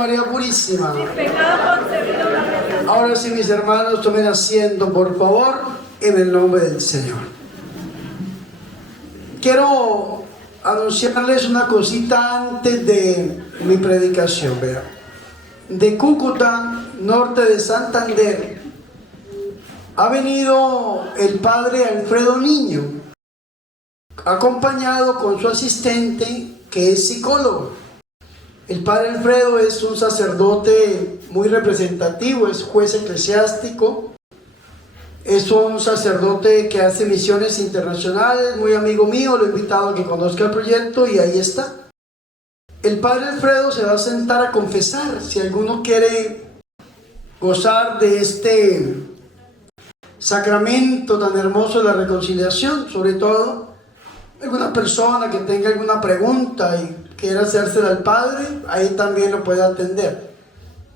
María Purísima. Sin pecado concebido. Ahora sí, mis hermanos, tomen asiento, por favor, en el nombre del Señor. Quiero anunciarles una cosita antes de mi predicación. Vean, de Cúcuta, norte de Santander, ha venido el padre Alfredo Niño, acompañado con su asistente, que es psicólogo. El padre Alfredo es un sacerdote muy representativo, es juez eclesiástico, es un sacerdote que hace misiones internacionales, muy amigo mío, lo he invitado a que conozca el proyecto y ahí está. El padre Alfredo se va a sentar a confesar. Si alguno quiere gozar de este sacramento tan hermoso de la reconciliación, sobre todo alguna persona que tenga alguna pregunta y quiera hacérsela al padre, ahí también lo puede atender.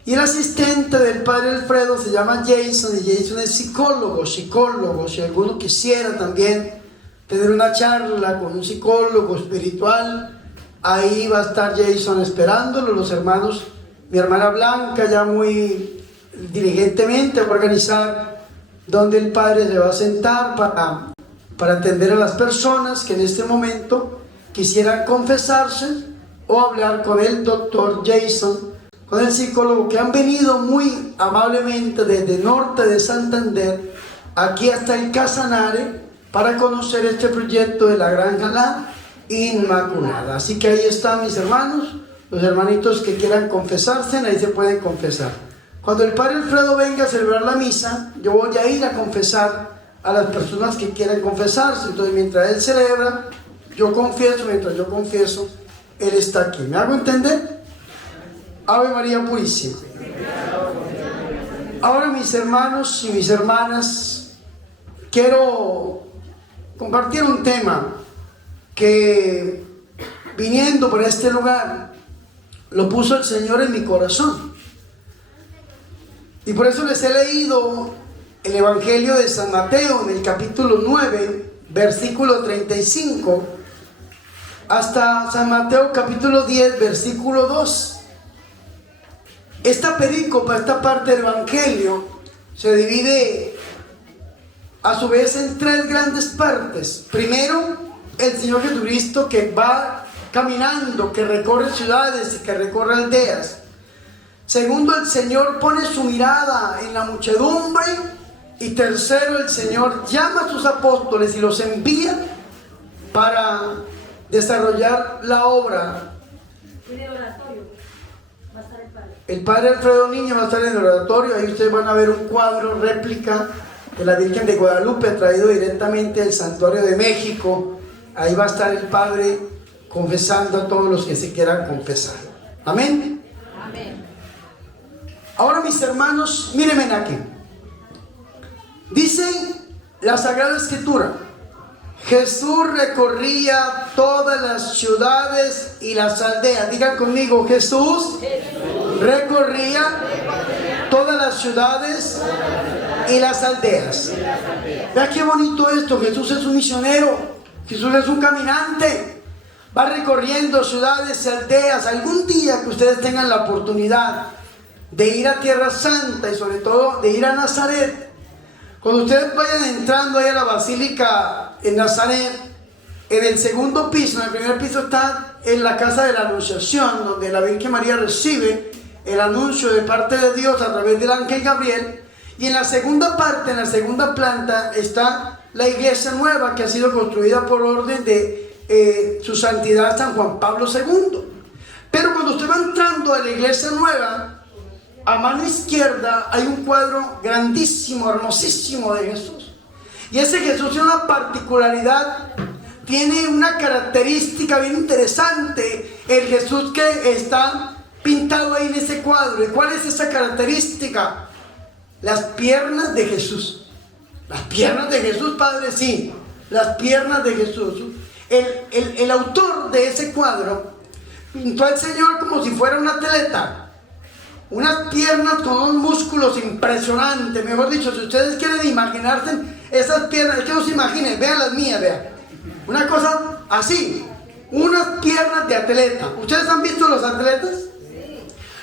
Y el asistente del padre Alfredo se llama Jason, y Jason es psicólogo. Si alguno quisiera también tener una charla con un psicólogo espiritual, ahí va a estar Jason esperándolo. Los hermanos, mi hermana Blanca ya muy diligentemente va a organizar donde el padre se va a sentar para atender a las personas que en este momento quisieran confesarse o hablar con el doctor Jason, con el psicólogo, que han venido muy amablemente desde norte de Santander aquí hasta el Casanare para conocer este proyecto de la Granja La Inmaculada. Así que ahí están mis hermanos, los hermanitos que quieran confesarse, ahí se pueden confesar. Cuando el padre Alfredo venga a celebrar la misa, yo voy a ir a confesar a las personas que quieran confesarse. Entonces, mientras él celebra, yo confieso. Mientras yo confieso, él está aquí. ¿Me hago entender? Ave María Purísima. Ahora, mis hermanos y mis hermanas, quiero compartir un tema que, viniendo por este lugar, lo puso el Señor en mi corazón. Y por eso les he leído el Evangelio de San Mateo en el capítulo 9, versículo 35, hasta San Mateo capítulo 10, versículo 2. Esta perícopa, esta parte del Evangelio, se divide a su vez en tres grandes partes. Primero, el Señor Jesucristo, que va caminando, que recorre ciudades y que recorre aldeas. Segundo, el Señor pone su mirada en la muchedumbre. Y tercero, el Señor llama a sus apóstoles y los envía para desarrollar la obra. En el oratorio va a estar el padre. El padre Alfredo Niño va a estar en el oratorio. Ahí ustedes van a ver un cuadro réplica de la Virgen de Guadalupe, traído directamente del Santuario de México. Ahí va a estar el padre confesando a todos los que se quieran confesar. Amén. Amén. Ahora, mis hermanos, mírenme aquí. Dice la Sagrada Escritura: Jesús recorría todas las ciudades y las aldeas. Digan conmigo: Jesús recorría todas las ciudades y las aldeas. Vea qué bonito esto. Jesús es un misionero, Jesús es un caminante, va recorriendo ciudades y aldeas. Algún día que ustedes tengan la oportunidad de ir a Tierra Santa y sobre todo de ir a Nazaret, cuando ustedes vayan entrando ahí a la Basílica en Nazaret, en el segundo piso, en el primer piso está en la casa de la Anunciación, donde la Virgen María recibe el anuncio de parte de Dios a través del ángel Gabriel. Y en la segunda parte, en la segunda planta, está la iglesia nueva que ha sido construida por orden de su santidad San Juan Pablo II. Pero cuando usted va entrando a la iglesia nueva, a mano izquierda hay un cuadro grandísimo, hermosísimo de Jesús. Y ese Jesús tiene una particularidad, tiene una característica bien interesante, el Jesús que está pintado ahí en ese cuadro. ¿Y cuál es esa característica? Las piernas de Jesús. Las piernas de Jesús, Padre, sí. Las piernas de Jesús. El autor de ese cuadro pintó al Señor como si fuera un atleta. Unas piernas con unos músculos impresionantes. Mejor dicho, si ustedes quieren imaginarse esas piernas, es que no se imaginen, vean las mías, vean. Una cosa así, unas piernas de atleta. ¿Ustedes han visto los atletas?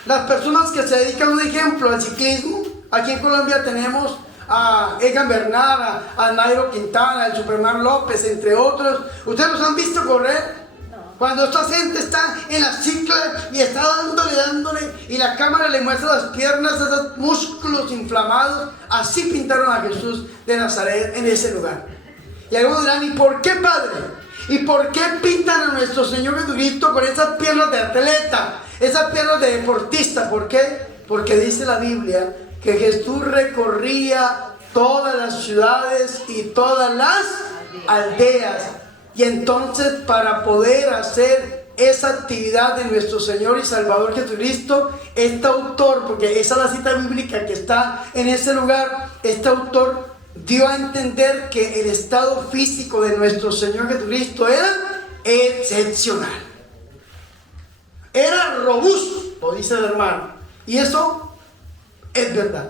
Las personas que se dedican, un ejemplo, al ciclismo. Aquí en Colombia tenemos a Egan Bernal, a Nairo Quintana, al Superman López, entre otros. ¿Ustedes los han visto correr? Cuando esta gente está en la cicla y está dándole, y la cámara le muestra las piernas, esos músculos inflamados, así pintaron a Jesús de Nazaret en ese lugar. Y algunos dirán, ¿y por qué, Padre? ¿Y por qué pintan a nuestro Señor Jesucristo con esas piernas de atleta, esas piernas de deportista? ¿Por qué? Porque dice la Biblia que Jesús recorría todas las ciudades y todas las aldeas. Y entonces, para poder hacer esa actividad de nuestro Señor y Salvador Jesucristo, este autor, porque esa es la cita bíblica que está en ese lugar, este autor dio a entender que el estado físico de nuestro Señor Jesucristo era excepcional. Era robusto, dice el hermano. Y eso es verdad.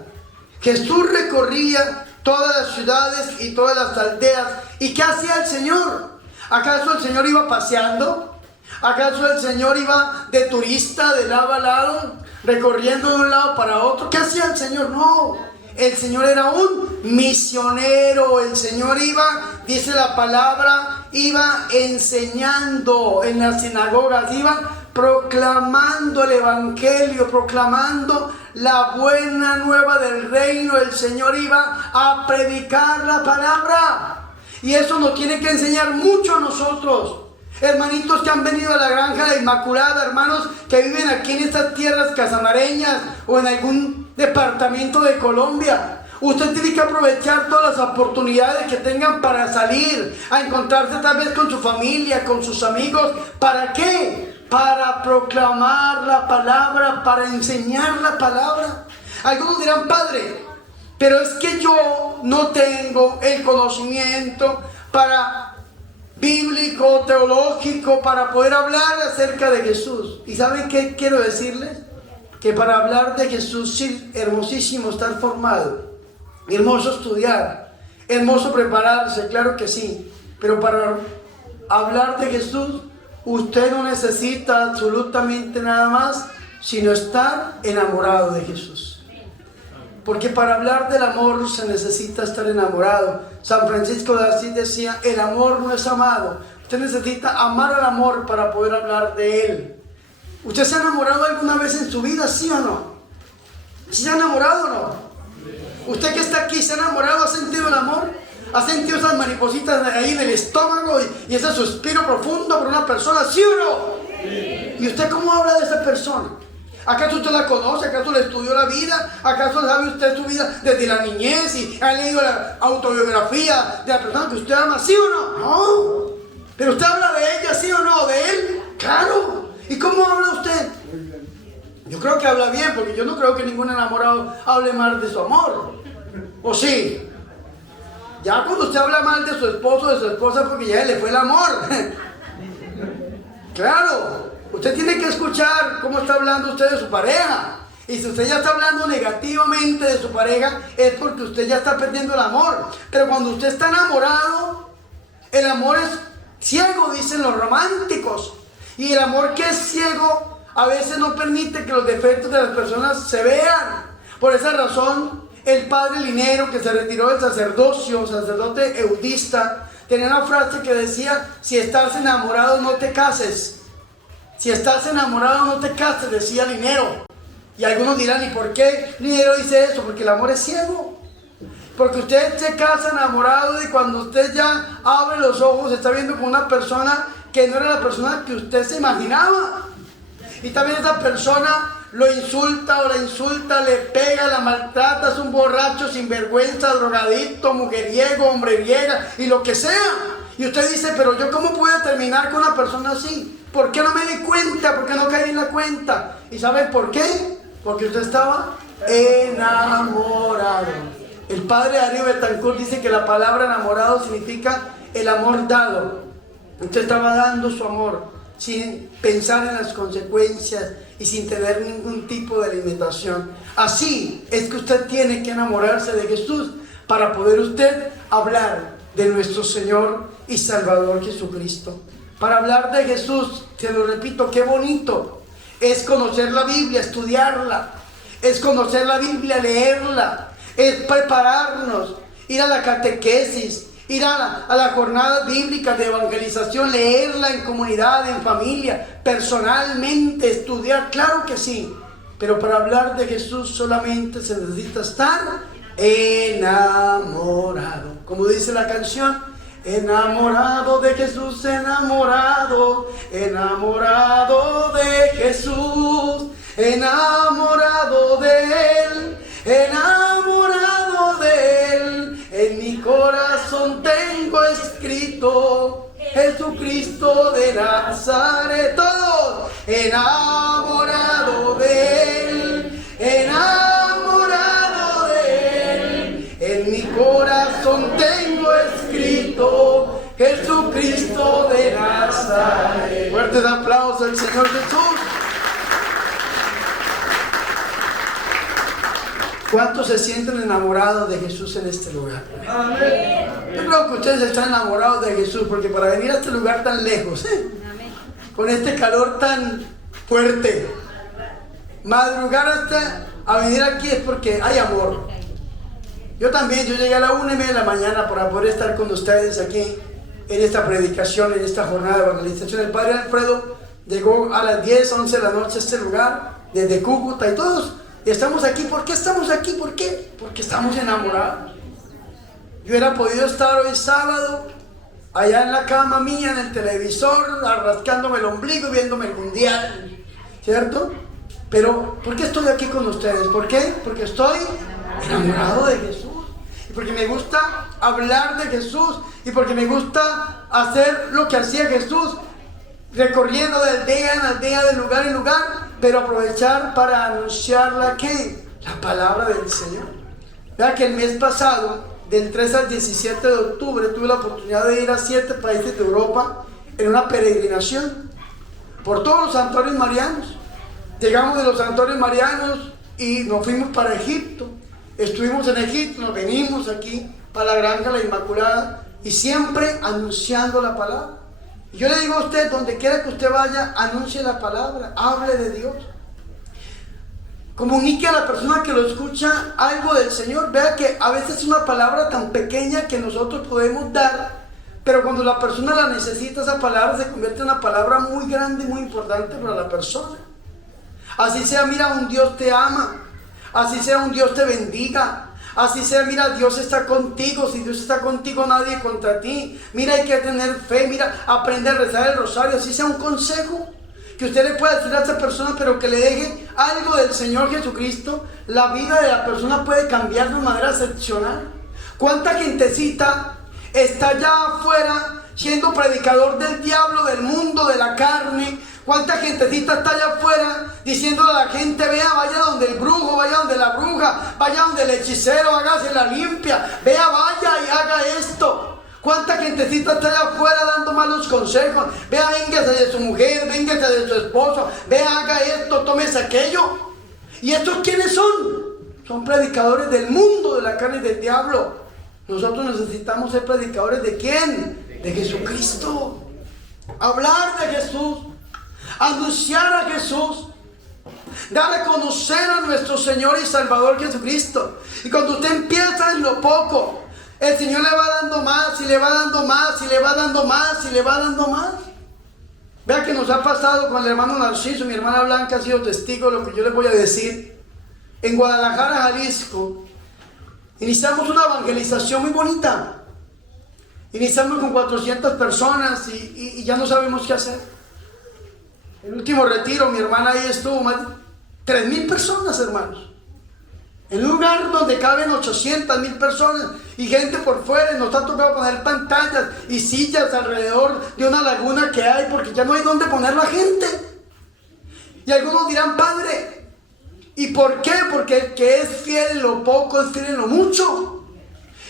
Jesús recorría todas las ciudades y todas las aldeas. ¿Y qué hacía el Señor? ¿Acaso el Señor iba paseando? ¿Acaso el Señor iba de turista de lado a lado, recorriendo de un lado para otro? ¿Qué hacía el Señor? No, el Señor era un misionero. El Señor iba, dice la palabra, iba enseñando en las sinagogas, iba proclamando el evangelio, proclamando la buena nueva del reino. El Señor iba a predicar la palabra. Y eso nos tiene que enseñar mucho a nosotros, hermanitos que han venido a la Granja de la Inmaculada, hermanos que viven aquí en estas tierras casamareñas o en algún departamento de Colombia. Usted tiene que aprovechar todas las oportunidades que tengan para salir a encontrarse tal vez con su familia, con sus amigos. ¿Para qué? Para proclamar la palabra, para enseñar la palabra. Algunos dirán, Padre, pero es que yo no tengo el conocimiento bíblico, teológico, para poder hablar acerca de Jesús. ¿Y saben qué quiero decirles? Que para hablar de Jesús, sí, hermosísimo estar formado, hermoso estudiar, hermoso prepararse, claro que sí. Pero para hablar de Jesús, usted no necesita absolutamente nada más, sino estar enamorado de Jesús. Porque para hablar del amor se necesita estar enamorado. San Francisco de Asís decía, el amor no es amado. Usted necesita amar al amor para poder hablar de él. ¿Usted se ha enamorado alguna vez en su vida, sí o no? ¿Sí se ha enamorado o no? ¿Usted que está aquí se ha enamorado, ha sentido el amor? ¿Ha sentido esas maripositas ahí en el estómago y ese suspiro profundo por una persona, sí o no? ¿Y usted cómo habla de esa persona? ¿Acaso usted la conoce? ¿Acaso le estudió la vida? ¿Acaso sabe usted su vida desde la niñez y ha leído la autobiografía de la persona que usted ama? ¿Sí o no? No. ¿Pero usted habla de ella, sí o no? ¿De él? Claro. ¿Y cómo habla usted? Yo creo que habla bien, porque yo no creo que ningún enamorado hable mal de su amor. ¿O sí? Ya cuando usted habla mal de su esposo o de su esposa, porque ya le fue el amor. Claro. Usted tiene que escuchar cómo está hablando usted de su pareja. Y si usted ya está hablando negativamente de su pareja, es porque usted ya está perdiendo el amor. Pero cuando usted está enamorado, el amor es ciego, dicen los románticos. Y el amor que es ciego a veces no permite que los defectos de las personas se vean. Por esa razón, el padre Linero, que se retiró del sacerdocio, sacerdote eudista, tenía una frase que decía, si estás enamorado no te cases. Si estás enamorado no te cases, decía Linero. Y algunos dirán, ¿y por qué Linero dice eso? Porque el amor es ciego. Porque usted se casa enamorado y cuando usted ya abre los ojos está viendo con una persona que no era la persona que usted se imaginaba. Y también esa persona lo insulta o la insulta, le pega, la maltrata, es un borracho, sinvergüenza, drogadicto, mujeriego, hombreriega y lo que sea. Y usted dice, pero yo ¿cómo puedo terminar con una persona así? ¿Por qué no me di cuenta? ¿Por qué no caí en la cuenta? ¿Y saben por qué? Porque usted estaba enamorado. El padre Darío Betancourt dice que la palabra enamorado significa el amor dado. Usted estaba dando su amor sin pensar en las consecuencias y sin tener ningún tipo de limitación. Así es que usted tiene que enamorarse de Jesús para poder usted hablar de nuestro Señor y Salvador Jesucristo. Para hablar de Jesús, te lo repito, qué bonito es conocer la Biblia, estudiarla, es conocer la Biblia, leerla, es prepararnos, ir a la catequesis, ir a la jornada bíblica de evangelización, leerla en comunidad, en familia, personalmente, estudiar, claro que sí. Pero para hablar de Jesús solamente se necesita estar enamorado. Como dice la canción, enamorado de Jesús, enamorado, enamorado de Jesús, enamorado de Él, enamorado de Él. En mi corazón tengo escrito Jesucristo de Nazaret. Todos, enamorado de Él, enamorado de Él. En mi corazón tengo escrito Jesucristo de Nazaret. Fuertes aplausos al Señor Jesús. ¿Cuántos se sienten enamorados de Jesús en este lugar? Amén. Yo creo que ustedes están enamorados de Jesús, porque para venir a este lugar tan lejos, con este calor tan fuerte, madrugar hasta a venir aquí es porque hay amor. Yo también, yo llegué a la 1:30 de la mañana para poder estar con ustedes aquí en esta predicación, en esta jornada de evangelización. El Padre Alfredo llegó a las 10, 11 de la noche a este lugar, desde Cúcuta, y todos estamos aquí. ¿Por qué estamos aquí? ¿Por qué? Porque estamos enamorados. Yo hubiera podido estar hoy sábado allá en la cama mía, en el televisor, rascándome el ombligo y viéndome el mundial, ¿cierto? Pero ¿por qué estoy aquí con ustedes? ¿Por qué? Porque estoy enamorado de Jesús, y porque me gusta hablar de Jesús, y porque me gusta hacer lo que hacía Jesús, recorriendo de aldea en aldea, de lugar en lugar, pero aprovechar para anunciar la palabra del Señor. Vea que el mes pasado, del 3 al 17 de octubre, tuve la oportunidad de ir a 7 países de Europa en una peregrinación por todos los santuarios marianos. Llegamos de los santuarios marianos y nos fuimos para Egipto. Estuvimos en Egipto, nos venimos aquí para la Granja La Inmaculada, y siempre anunciando la palabra. Y yo le digo a usted, donde quiera que usted vaya, anuncie la palabra, hable de Dios. Comunique a la persona que lo escucha algo del Señor. Vea que a veces es una palabra tan pequeña que nosotros podemos dar, pero cuando la persona la necesita, esa palabra se convierte en una palabra muy grande y muy importante para la persona. Así sea, mira, un Dios te ama. Así sea, un Dios te bendiga. Así sea, mira, Dios está contigo. Si Dios está contigo, nadie contra ti. Mira, hay que tener fe. Mira, aprende a rezar el rosario. Así sea un consejo que usted le pueda decir a esa persona, pero que le deje algo del Señor Jesucristo. La vida de la persona puede cambiar de manera excepcional. ¿Cuánta gentecita está allá afuera siendo predicador del diablo, del mundo, de la carne? ¿Cuánta gentecita está allá afuera diciéndole a la gente, vea, vaya donde el brujo, vaya donde la bruja, vaya donde el hechicero, hágase la limpia, vea, vaya y haga esto? ¿Cuánta gentecita está allá afuera dando malos consejos? Vea, véngase de su mujer, véngase de su esposo, vea, haga esto, tómese aquello. ¿Y estos quiénes son? Son predicadores del mundo, de la carne y del diablo. Nosotros necesitamos ser predicadores ¿de quién? De Jesucristo. Hablar de Jesús, anunciar a Jesús, dar a conocer a nuestro Señor y Salvador Jesucristo. Y cuando usted empieza en lo poco, el Señor le va dando más, y le va dando más, y le va dando más, y le va dando más. Vea que nos ha pasado con el hermano Narciso. Mi hermana Blanca ha sido testigo de lo que yo les voy a decir. En Guadalajara, Jalisco, iniciamos una evangelización muy bonita. Iniciamos con 400 personas y ya no sabemos qué hacer. El último retiro, mi hermana ahí estuvo, más de 3,000 personas, hermanos. En un lugar donde caben 800,000 personas y gente por fuera. Y nos ha tocado poner pantallas y sillas alrededor de una laguna que hay, porque ya no hay dónde poner la gente. Y algunos dirán, padre, ¿y por qué? Porque el que es fiel en lo poco es fiel en lo mucho.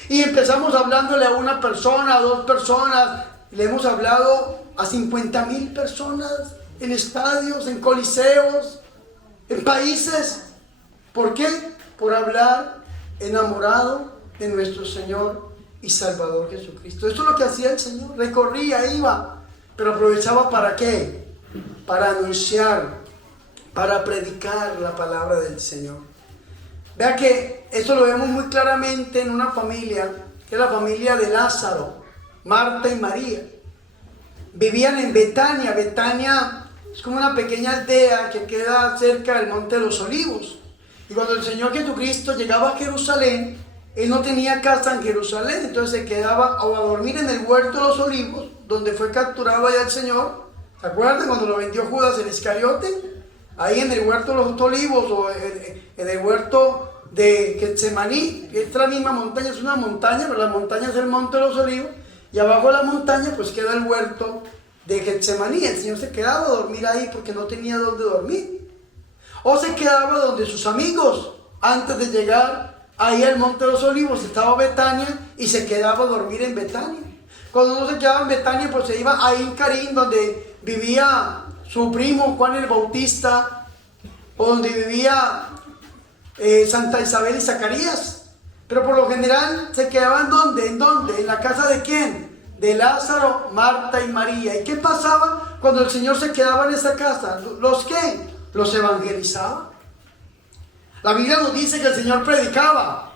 Y empezamos hablándole a una persona, a 2 personas, y le hemos hablado a 50,000 personas, en estadios, en coliseos, en países. ¿Por qué? Por hablar enamorado de nuestro Señor y Salvador Jesucristo. Esto es lo que hacía el Señor. Recorría, iba, pero aprovechaba ¿para qué? Para anunciar para predicar la palabra del Señor. Vea que esto lo vemos muy claramente en una familia, que es la familia de Lázaro, Marta y María. Vivían en Betania. Betania es como una pequeña aldea que queda cerca del Monte de los Olivos. Y cuando el Señor Jesucristo llegaba a Jerusalén, Él no tenía casa en Jerusalén, entonces se quedaba o a dormir en el huerto de los Olivos, donde fue capturado allá el Señor. ¿Se acuerdan cuando lo vendió Judas el Iscariote? Ahí en el huerto de los Olivos o en el huerto de Getsemaní. Esta es la misma montaña, es una montaña, pero la montaña es el Monte de los Olivos. Y abajo de la montaña pues queda el huerto de Getsemaní. El Señor se quedaba a dormir ahí porque no tenía dónde dormir. O se quedaba donde sus amigos, antes de llegar ahí al Monte de los Olivos, estaba Betania y se quedaba a dormir en Betania. Cuando uno se quedaba en Betania, pues se iba a Carín, donde vivía su primo Juan el Bautista, o donde vivía Santa Isabel y Zacarías. Pero por lo general se quedaban ¿dónde? ¿En dónde? ¿En la casa de quién? De Lázaro, Marta y María. ¿Y qué pasaba cuando el Señor se quedaba en esa casa? ¿Los qué? Los evangelizaba. La Biblia nos dice que el Señor predicaba.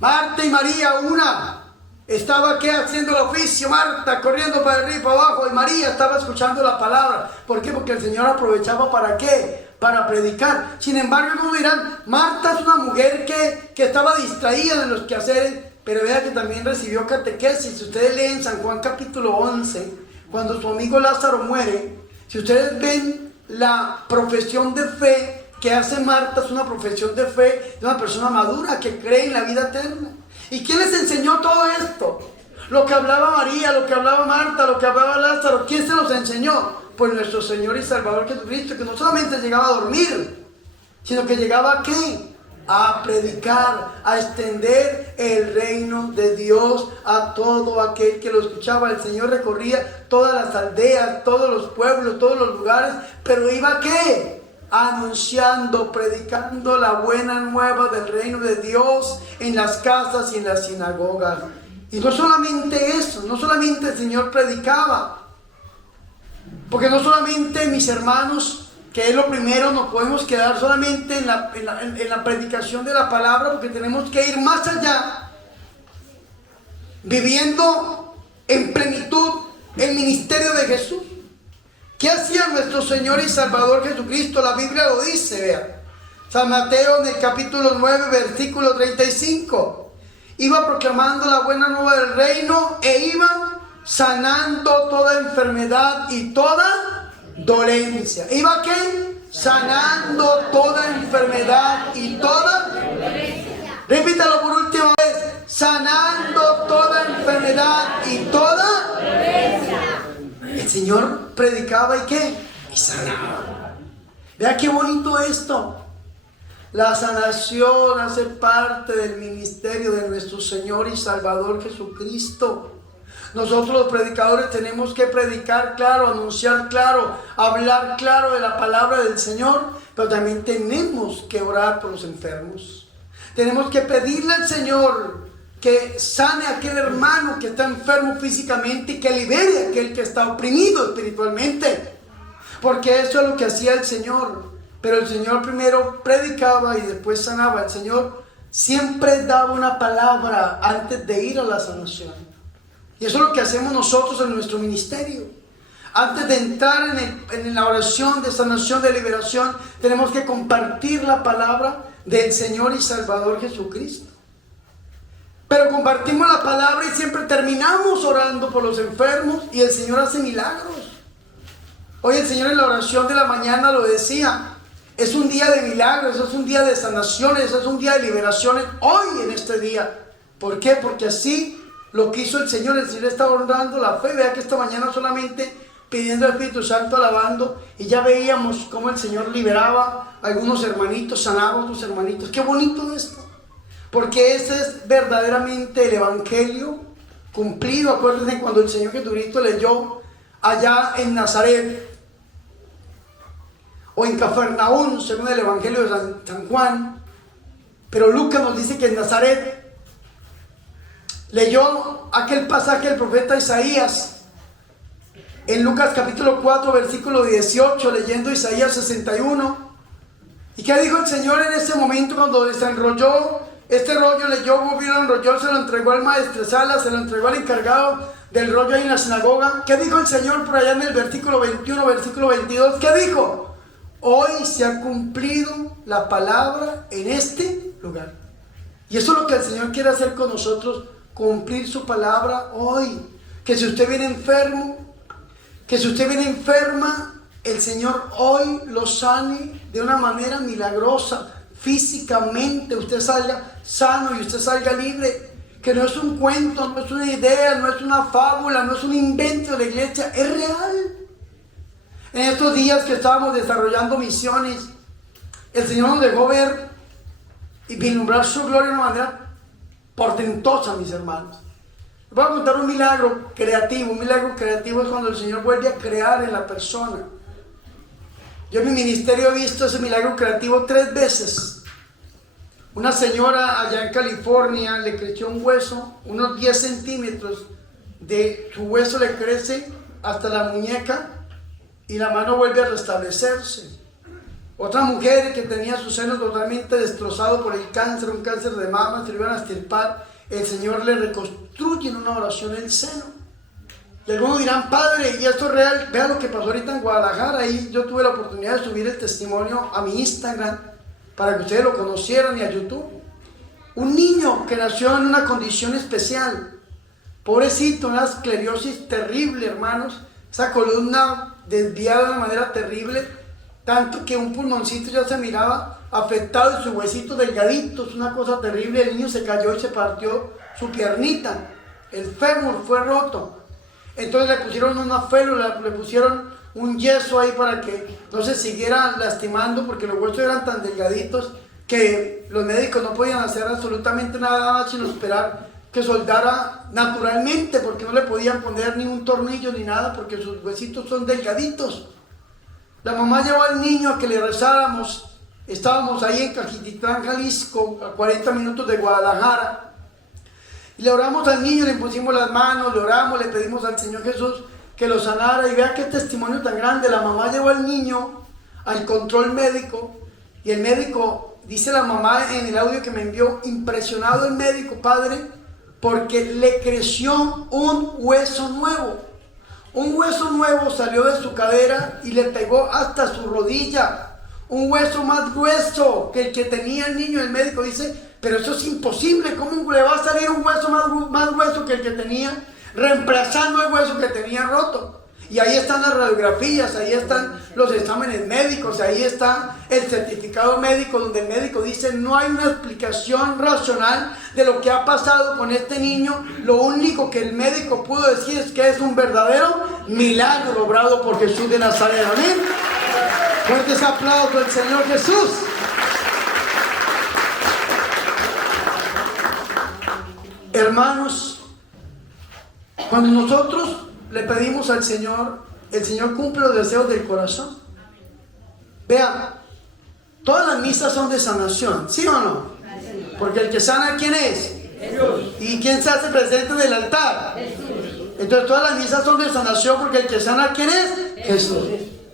Marta y María, una estaba ¿qué? Haciendo el oficio, Marta corriendo para arriba y para abajo, y María estaba escuchando la palabra. ¿Por qué? Porque el Señor aprovechaba ¿para qué? Para predicar. Sin embargo, como dirán, Marta es una mujer que estaba distraída en los quehaceres, pero vea que también recibió catequesis. Si ustedes leen San Juan capítulo 11, cuando su amigo Lázaro muere, si ustedes ven la profesión de fe que hace Marta, es una profesión de fe de una persona madura que cree en la vida eterna. ¿Y quién les enseñó todo esto? Lo que hablaba María, lo que hablaba Marta, lo que hablaba Lázaro, ¿quién se los enseñó? Pues nuestro Señor y Salvador Jesucristo, que no solamente llegaba a dormir, sino que llegaba ¿a qué? A predicar, a extender el reino de Dios a todo aquel que lo escuchaba. El Señor recorría todas las aldeas, todos los pueblos, todos los lugares, pero iba ¿a qué? Anunciando, predicando la buena nueva del reino de Dios en las casas y en las sinagogas. Y no solamente eso, no solamente el Señor predicaba, porque no solamente, mis hermanos, que es lo primero, nos podemos quedar solamente en la predicación de la palabra, porque tenemos que ir más allá, viviendo en plenitud el ministerio de Jesús. ¿Qué hacía nuestro Señor y Salvador Jesucristo? La Biblia lo dice, vean. San Mateo en el capítulo 9, versículo 35. Iba proclamando la buena nueva del reino e iba sanando toda enfermedad y toda dolencia. ¿Iba qué? Sanando toda enfermedad y toda dolencia. Repítalo por última vez. Sanando toda enfermedad y toda dolencia. El Señor predicaba y ¿qué? Y sanaba. Vea qué bonito esto. La sanación hace parte del ministerio de nuestro Señor y Salvador Jesucristo. Nosotros los predicadores tenemos que predicar claro, anunciar claro, hablar claro de la palabra del Señor, pero también tenemos que orar por los enfermos. Tenemos que pedirle al Señor que sane a aquel hermano que está enfermo físicamente y que libere a aquel que está oprimido espiritualmente. Porque eso es lo que hacía el Señor. Pero el Señor primero predicaba y después sanaba. El Señor siempre daba una palabra antes de ir a la sanación. Y eso es lo que hacemos nosotros en nuestro ministerio. Antes de entrar en la oración de sanación, de liberación, tenemos que compartir la palabra del Señor y Salvador Jesucristo. Pero compartimos la palabra y siempre terminamos orando por los enfermos y el Señor hace milagros. Hoy el Señor en la oración de la mañana lo decía. Es un día de milagros, es un día de sanaciones, es un día de liberaciones hoy en este día. ¿Por qué? Porque así lo quiso el Señor está honrando la fe. Vea que esta mañana solamente pidiendo al Espíritu Santo, alabando, y ya veíamos cómo el Señor liberaba a algunos hermanitos, sanaba a otros hermanitos. Qué bonito esto. Porque ese es verdaderamente el Evangelio cumplido. Acuérdense cuando el Señor Jesucristo leyó allá en Nazaret o en Cafarnaún, según el Evangelio de San Juan. Pero Lucas nos dice que en Nazaret leyó aquel pasaje del profeta Isaías, en Lucas capítulo 4, versículo 18, leyendo Isaías 61. ¿Y qué dijo el Señor en ese momento cuando desenrolló este rollo? Leyó, lo enrolló, se lo entregó al maestresala, se lo entregó al encargado del rollo ahí en la sinagoga. ¿Qué dijo el Señor por allá en el versículo 21, versículo 22? ¿Qué dijo? Hoy se ha cumplido la palabra en este lugar. Y eso es lo que el Señor quiere hacer con nosotros, cumplir su palabra hoy. Que si usted viene enfermo, que si usted viene enferma, el Señor hoy lo sane de una manera milagrosa. Físicamente usted salga sano y usted salga libre. Que no es un cuento, no es una idea, no es una fábula, no es un invento de la iglesia, es real. En estos días que estábamos desarrollando misiones, el Señor nos dejó ver y vislumbrar su gloria de una manera portentosa, mis hermanos. Les voy a contar un milagro creativo. Un milagro creativo es cuando el Señor vuelve a crear en la persona. Yo en mi ministerio he visto ese milagro creativo 3 veces. Una señora allá en California le creció un hueso, unos 10 centímetros de su hueso le crece hasta la muñeca y la mano vuelve a restablecerse. Otra mujer que tenía su seno totalmente destrozado por el cáncer, un cáncer de mama, se lo iban a extirpar, el Señor le reconstruye en una oración el seno. Y algunos dirán, padre, ¿y esto es real? Vea lo que pasó ahorita en Guadalajara. Ahí yo tuve la oportunidad de subir el testimonio a mi Instagram para que ustedes lo conocieran, y a YouTube. Un niño que nació en una condición especial, pobrecito, una esclerosis terrible, hermanos, esa columna desviada de una manera terrible, tanto que un pulmoncito ya se miraba afectado y su huesito delgadito, es una cosa terrible. El niño se cayó y se partió su piernita, el fémur fue roto. Entonces le pusieron una férula, le pusieron un yeso ahí para que no se siguiera lastimando, porque los huesos eran tan delgaditos que los médicos no podían hacer absolutamente nada sino esperar que soldara naturalmente, porque no le podían poner ni un tornillo ni nada, porque sus huesitos son delgaditos. La mamá llevó al niño a que le rezáramos. Estábamos ahí en Cajititlán, Jalisco, a 40 minutos de Guadalajara, y le oramos al niño, le pusimos las manos, le oramos, le pedimos al Señor Jesús que lo sanara. Y vea qué testimonio tan grande. La mamá llevó al niño al control médico, y el médico, dice la mamá en el audio que me envió, impresionado el médico, padre, porque le creció un hueso nuevo. Un hueso nuevo salió de su cadera y le pegó hasta su rodilla. Un hueso más grueso que el que tenía el niño. El médico dice, pero eso es imposible, ¿cómo le va a salir un hueso más grueso que el que tenía? Reemplazando el hueso que tenía roto. Y ahí están las radiografías, ahí están los exámenes médicos, ahí está el certificado médico, donde el médico dice, no hay una explicación racional de lo que ha pasado con este niño. Lo único que el médico pudo decir es que es un verdadero milagro obrado por Jesús de Nazaret. Amén. Fuertes aplausos al Señor Jesús. Hermanos, cuando nosotros le pedimos al Señor, el Señor cumple los deseos del corazón. Vean, todas las misas son de sanación, ¿sí o no? Porque el que sana, ¿quién es? Jesús. ¿Y quién se hace presente en el altar? Jesús. Entonces todas las misas son de sanación, porque el que sana, ¿quién es? Jesús.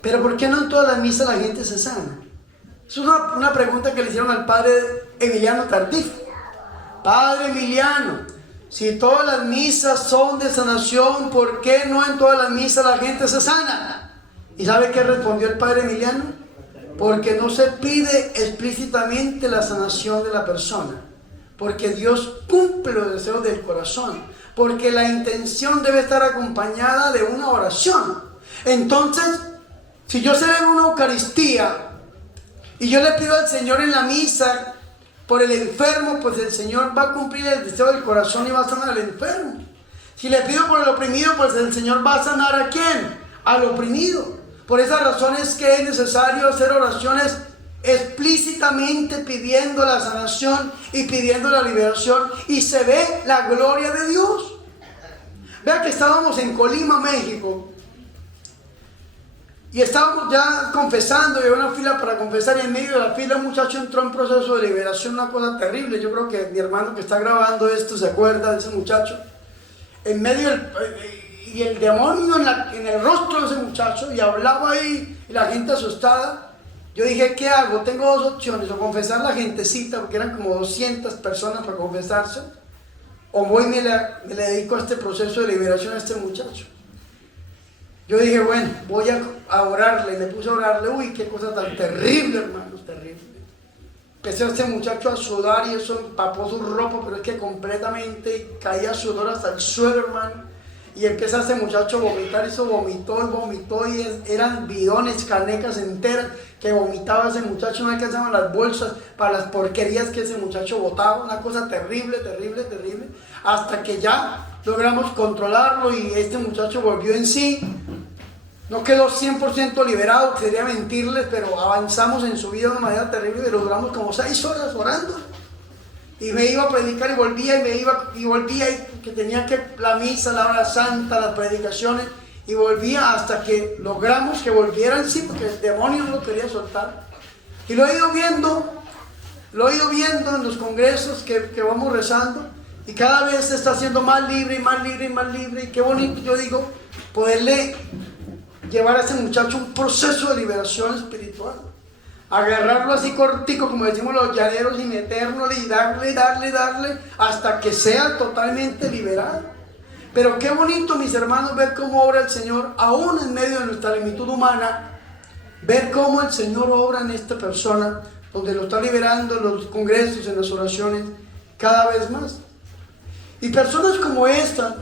Pero ¿por qué no en todas las misas la gente se sana? Es una pregunta que le hicieron al padre Emiliano Tardif. Padre Emiliano, si todas las misas son de sanación, ¿por qué no en todas las misas la gente se sana? ¿Y sabe qué respondió el padre Emiliano? Porque no se pide explícitamente la sanación de la persona, porque Dios cumple los deseos del corazón, porque la intención debe estar acompañada de una oración. Entonces, si yo celebro una Eucaristía y yo le pido al Señor en la misa por el enfermo, pues el Señor va a cumplir el deseo del corazón y va a sanar al enfermo. Si le pido por el oprimido, pues el Señor va a sanar ¿a quién? Al oprimido. Por esa razón es que es necesario hacer oraciones explícitamente pidiendo la sanación y pidiendo la liberación, y se ve la gloria de Dios. Vea que estábamos en Colima, México, y estábamos ya confesando, y había una fila para confesar, y en medio de la fila un muchacho entró en proceso de liberación, una cosa terrible. Yo creo que mi hermano que está grabando esto se acuerda de ese muchacho. En medio y el demonio en el rostro de ese muchacho, y hablaba ahí, y la gente asustada. Yo dije, ¿qué hago? Tengo dos opciones: o confesar la gentecita, porque eran como 200 personas para confesarse, o voy y me le dedico a este proceso de liberación a este muchacho. Yo dije, bueno, voy a orarle, y me puse a orarle. Uy, qué cosa tan terrible, hermanos, terrible. Empecé a este muchacho a sudar, y eso empapó su ropa, pero es que completamente caía sudor hasta el suelo, hermano. Y empieza este muchacho a vomitar, y eso vomitó, y eran bidones, canecas enteras que vomitaba ese muchacho. No alcanzaban las bolsas para las porquerías que ese muchacho botaba. Una cosa terrible, terrible, terrible. Hasta que ya logramos controlarlo y este muchacho volvió en sí. No quedó 100% liberado, quería mentirles, pero avanzamos en su vida de una manera terrible y lo duramos como 6 horas orando. Y me iba a predicar y volvía, y volvía, y que tenía que la misa, la hora santa, las predicaciones, y volvía hasta que logramos que volviera en sí, porque el demonio no lo quería soltar. Y lo he ido viendo en los congresos que vamos rezando, y cada vez se está haciendo más libre y más libre y más libre. Y qué bonito, yo digo, poderle llevar a ese muchacho un proceso de liberación espiritual. Agarrarlo así cortico, como decimos los llaneros, y meterlo y darle hasta que sea totalmente liberado. Pero qué bonito, mis hermanos, ver cómo obra el Señor, aún en medio de nuestra limitud humana, ver cómo el Señor obra en esta persona, donde lo está liberando en los congresos, en las oraciones, cada vez más. Y personas como esta,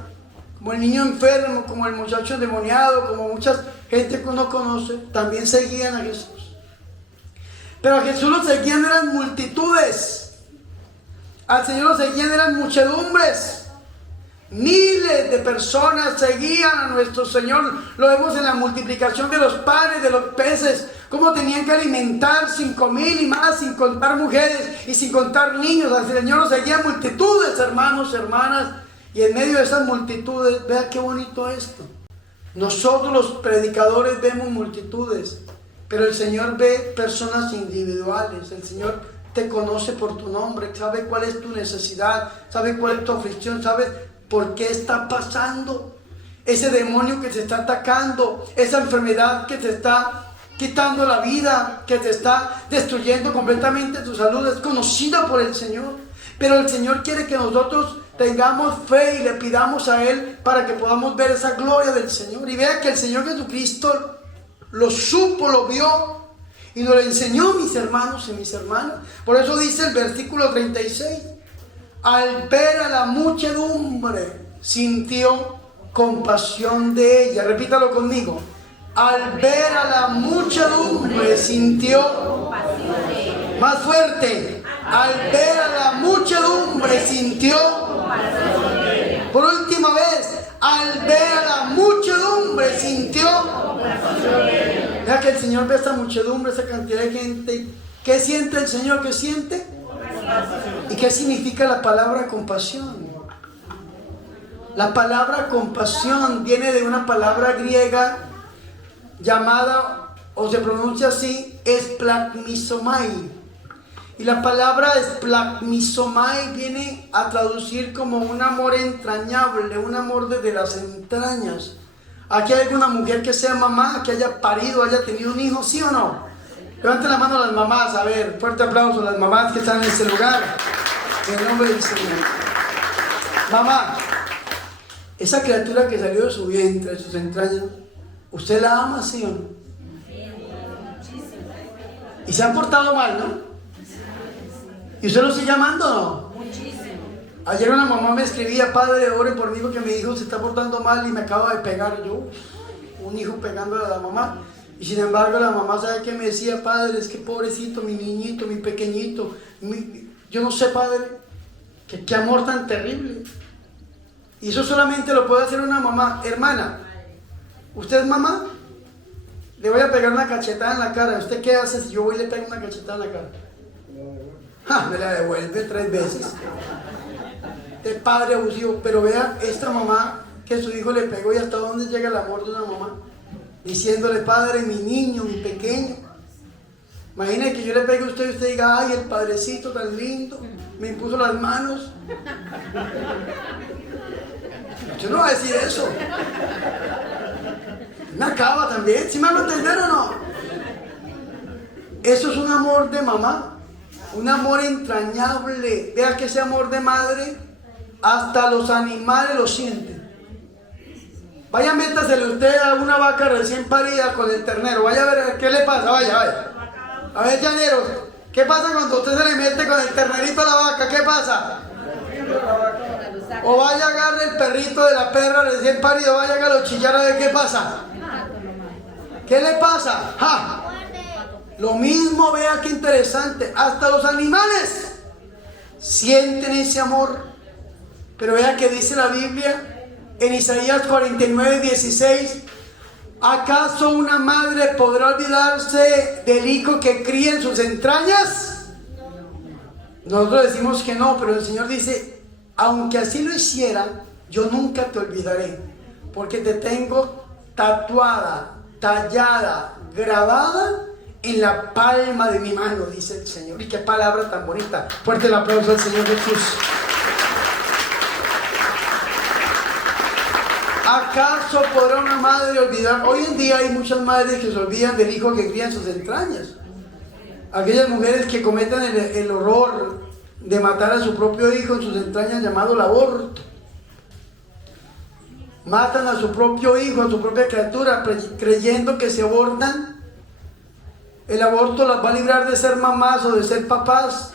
como el niño enfermo, como el muchacho endemoniado, como mucha gente que uno conoce, también seguían a Jesús. Pero a Jesús lo seguían eran multitudes. Al Señor lo seguían eran muchedumbres. Miles de personas seguían a nuestro Señor. Lo vemos en la multiplicación de los panes, de los peces, cómo tenían que alimentar 5,000 y más, sin contar mujeres y sin contar niños. Al Señor lo seguían multitudes, hermanos, hermanas. Y en medio de esas multitudes, vea qué bonito esto. Nosotros los predicadores vemos multitudes, pero el Señor ve personas individuales. El Señor te conoce por tu nombre, sabe cuál es tu necesidad, sabe cuál es tu aflicción, sabe por qué está pasando ese demonio que te está atacando, esa enfermedad que te está quitando la vida, que te está destruyendo completamente tu salud. Es conocida por el Señor, pero el Señor quiere que nosotros tengamos fe y le pidamos a Él para que podamos ver esa gloria del Señor. Y vea que el Señor Jesucristo lo supo, lo vio y nos lo enseñó, mis hermanos y mis hermanas. Por eso dice el versículo 36: al ver a la muchedumbre, sintió compasión de ella. Repítalo conmigo: al ver a la muchedumbre, sintió compasión de ella. Más fuerte: al ver a la muchedumbre, sintió compasión de ella. Por última vez: al ver a la muchedumbre, sintió compasión de ella. Vea que el Señor ve a esta muchedumbre, esa cantidad de gente. ¿Qué siente el Señor? ¿Qué siente? ¿Y qué significa la palabra compasión? La palabra compasión viene de una palabra griega llamada, o se pronuncia así, esplagmizomai. Y la palabra esplagmizomai viene a traducir como un amor entrañable, un amor desde las entrañas. ¿Aquí hay alguna mujer que sea mamá, que haya parido, haya tenido un hijo, sí o no? Levanten la mano a las mamás, a ver, fuerte aplauso a las mamás que están en este lugar, en el nombre del Señor. Mamá, esa criatura que salió de su vientre, de sus entrañas, ¿usted la ama, sí o no? Y se ha portado mal, ¿no? ¿Y usted lo sigue amando o no? Muchísimo. Ayer una mamá me escribía: padre, ore por mí porque mi hijo se está portando mal y me acaba de pegar. Yo, un hijo pegándole a la mamá. Y sin embargo la mamá, ¿sabe qué me decía? Padre, es que pobrecito, mi niñito, mi pequeñito, yo no sé, padre, qué amor tan terrible. Y eso solamente lo puede hacer una mamá. Hermana, ¿usted es mamá? Le voy a pegar una cachetada en la cara. ¿Usted qué hace si yo voy y le pego una cachetada en la cara? Me la devuelve 3 veces. Es padre abusivo. Pero vea esta mamá que su hijo le pegó, y hasta dónde llega el amor de una mamá, diciéndole: padre, mi niño, mi pequeño. Imagine que yo le pegue a usted y usted diga: ay, el padrecito tan lindo, me impuso las manos. Usted no va a decir eso. Me acaba también, ¿sí me van a entender o no? Eso es un amor de mamá, un amor entrañable. Vea que ese amor de madre, hasta los animales lo sienten. Vaya, métasele usted a una vaca recién parida con el ternero. Vaya a ver qué le pasa, vaya. A ver, llaneros, ¿qué pasa cuando usted se le mete con el ternerito a la vaca? ¿Qué pasa? O vaya a agarrar el perrito de la perra recién parido, vaya a agarrarlo chillar a ver qué pasa. ¿Qué le pasa? ¡Ja! Lo mismo, vea qué interesante. Hasta los animales sienten ese amor. Pero vea que dice la Biblia en Isaías 49:16: ¿acaso una madre podrá olvidarse del hijo que cría en sus entrañas? Nosotros decimos que no, pero el Señor dice: aunque así lo hiciera, yo nunca te olvidaré, porque te tengo tatuada, tallada, grabada en la palma de mi mano, dice el Señor. Y qué palabra tan bonita. Fuerte el aplauso al Señor Jesús. ¿Acaso podrá una madre olvidar? Hoy en día hay muchas madres que se olvidan del hijo que cría en sus entrañas. Aquellas mujeres que cometen el horror de matar a su propio hijo en sus entrañas, llamado el aborto. Matan a su propio hijo, a su propia criatura, creyendo que si abortan, el aborto las va a librar de ser mamás o de ser papás.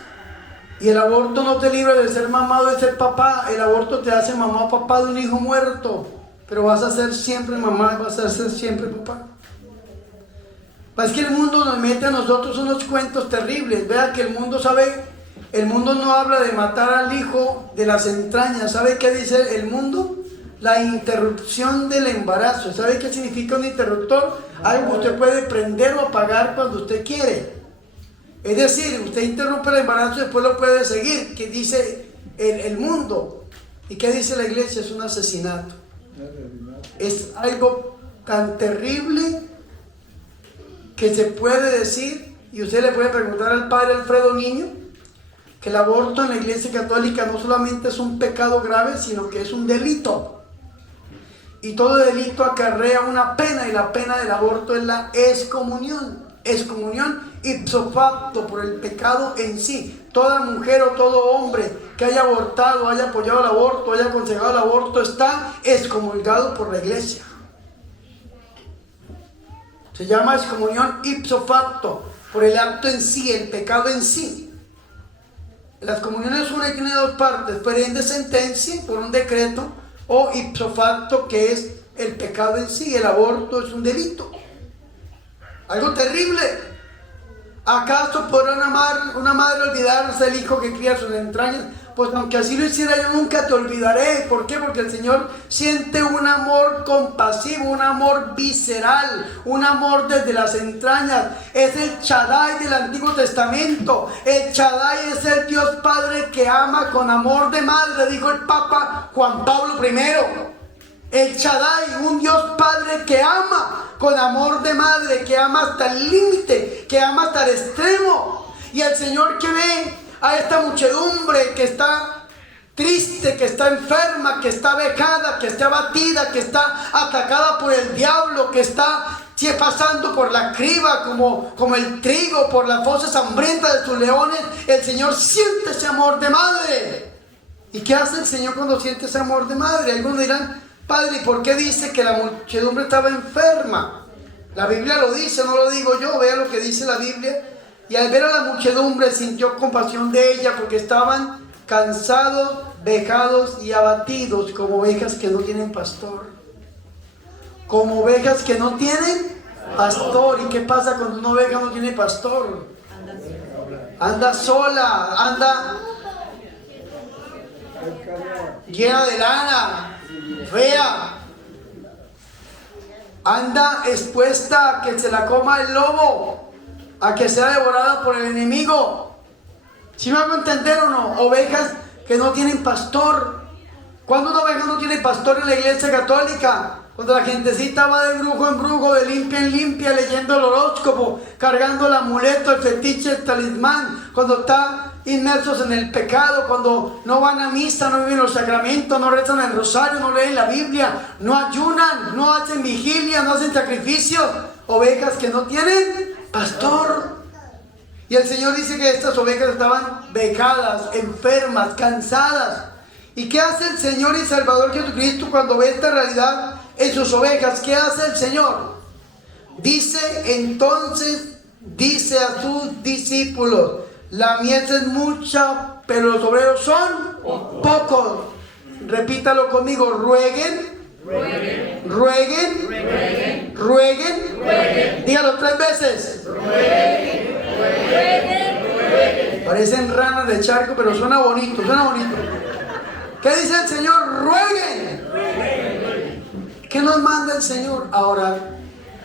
Y el aborto no te libra de ser mamá o de ser papá. El aborto te hace mamá o papá de un hijo muerto. Pero vas a ser siempre mamá, vas a ser siempre papá. Es que el mundo nos mete a nosotros unos cuentos terribles. Vea que el mundo sabe, el mundo no habla de matar al hijo de las entrañas. ¿Sabe qué dice el mundo? La interrupción del embarazo. ¿Sabe qué significa un interruptor? Algo que usted puede prender o apagar cuando usted quiere. Es decir, usted interrumpe el embarazo y después lo puede seguir. ¿Qué dice el mundo? ¿Y qué dice la iglesia? Es un asesinato. Es algo tan terrible que se puede decir, y usted le puede preguntar al padre Alfredo Niño, que el aborto en la iglesia católica no solamente es un pecado grave, sino que es un delito. Y todo delito acarrea una pena, y la pena del aborto es la excomunión. Excomunión ipso facto, por el pecado en sí. Toda mujer o todo hombre que haya abortado, haya apoyado el aborto, haya aconsejado el aborto, está excomulgado por la iglesia. Se llama excomunión ipso facto, por el acto en sí, el pecado en sí. La excomunión es una que tiene dos partes: perenne sentencia, por un decreto, o ipso facto, que es el pecado en sí. El aborto es un delito, algo terrible. ¿Acaso podrá una madre olvidarse del hijo que cría sus entrañas? Pues aunque así lo hiciera, yo nunca te olvidaré. ¿Por qué? Porque el Señor siente un amor compasivo, un amor visceral, un amor desde las entrañas. Es el Shaddai del Antiguo Testamento. El Shaddai es el Dios Padre que ama con amor de madre, dijo el Papa Juan Pablo I. El Shaddai, un Dios Padre que ama con amor de madre, que ama hasta el límite, que ama hasta el extremo. Y el Señor que ve a esta muchedumbre que está triste, que está enferma, que está vejada, que está abatida, que está atacada por el diablo, que está pasando por la criba como el trigo, por las fosas hambrientas de sus leones, el Señor siente ese amor de madre. ¿Y qué hace el Señor cuando siente ese amor de madre? Algunos dirán: Padre, ¿y por qué dice que la muchedumbre estaba enferma? La Biblia lo dice, no lo digo yo. Vea lo que dice la Biblia. Y al ver a la muchedumbre sintió compasión de ella, porque estaban cansados, vejados y abatidos, como ovejas que no tienen pastor. Como ovejas que no tienen pastor. ¿Y qué pasa cuando una oveja no tiene pastor? Anda sola, anda llena de lana, fea, anda expuesta a que se la coma el lobo, a que sea devorada por el enemigo. ¿Sí me hago entender o no? Ovejas que no tienen pastor. ¿Cuándo una oveja no tiene pastor en la iglesia católica? Cuando la gentecita va de brujo en brujo, de limpia en limpia, leyendo el horóscopo, cargando el amuleto, el fetiche, el talismán, cuando está inmersos en el pecado, cuando no van a misa, no viven los sacramentos, no rezan el rosario, no leen la Biblia, no ayunan, no hacen vigilia, no hacen sacrificios, ovejas que no tienen pastor. Y el Señor dice que estas ovejas estaban vejadas, enfermas, cansadas. ¿Y qué hace el Señor y Salvador Jesucristo cuando ve esta realidad en sus ovejas? ¿Qué hace el Señor? Dice a sus discípulos: la mies es mucha, pero los obreros son pocos. Repítalo conmigo: rueguen, rueguen, rueguen, rueguen, rueguen, rueguen. Dígalo 3 veces. Rueguen, rueguen, rueguen. Parecen ranas de charco, pero suena bonito, suena bonito. ¿Qué dice el Señor? Rueguen. ¿Qué nos manda el Señor? A orar,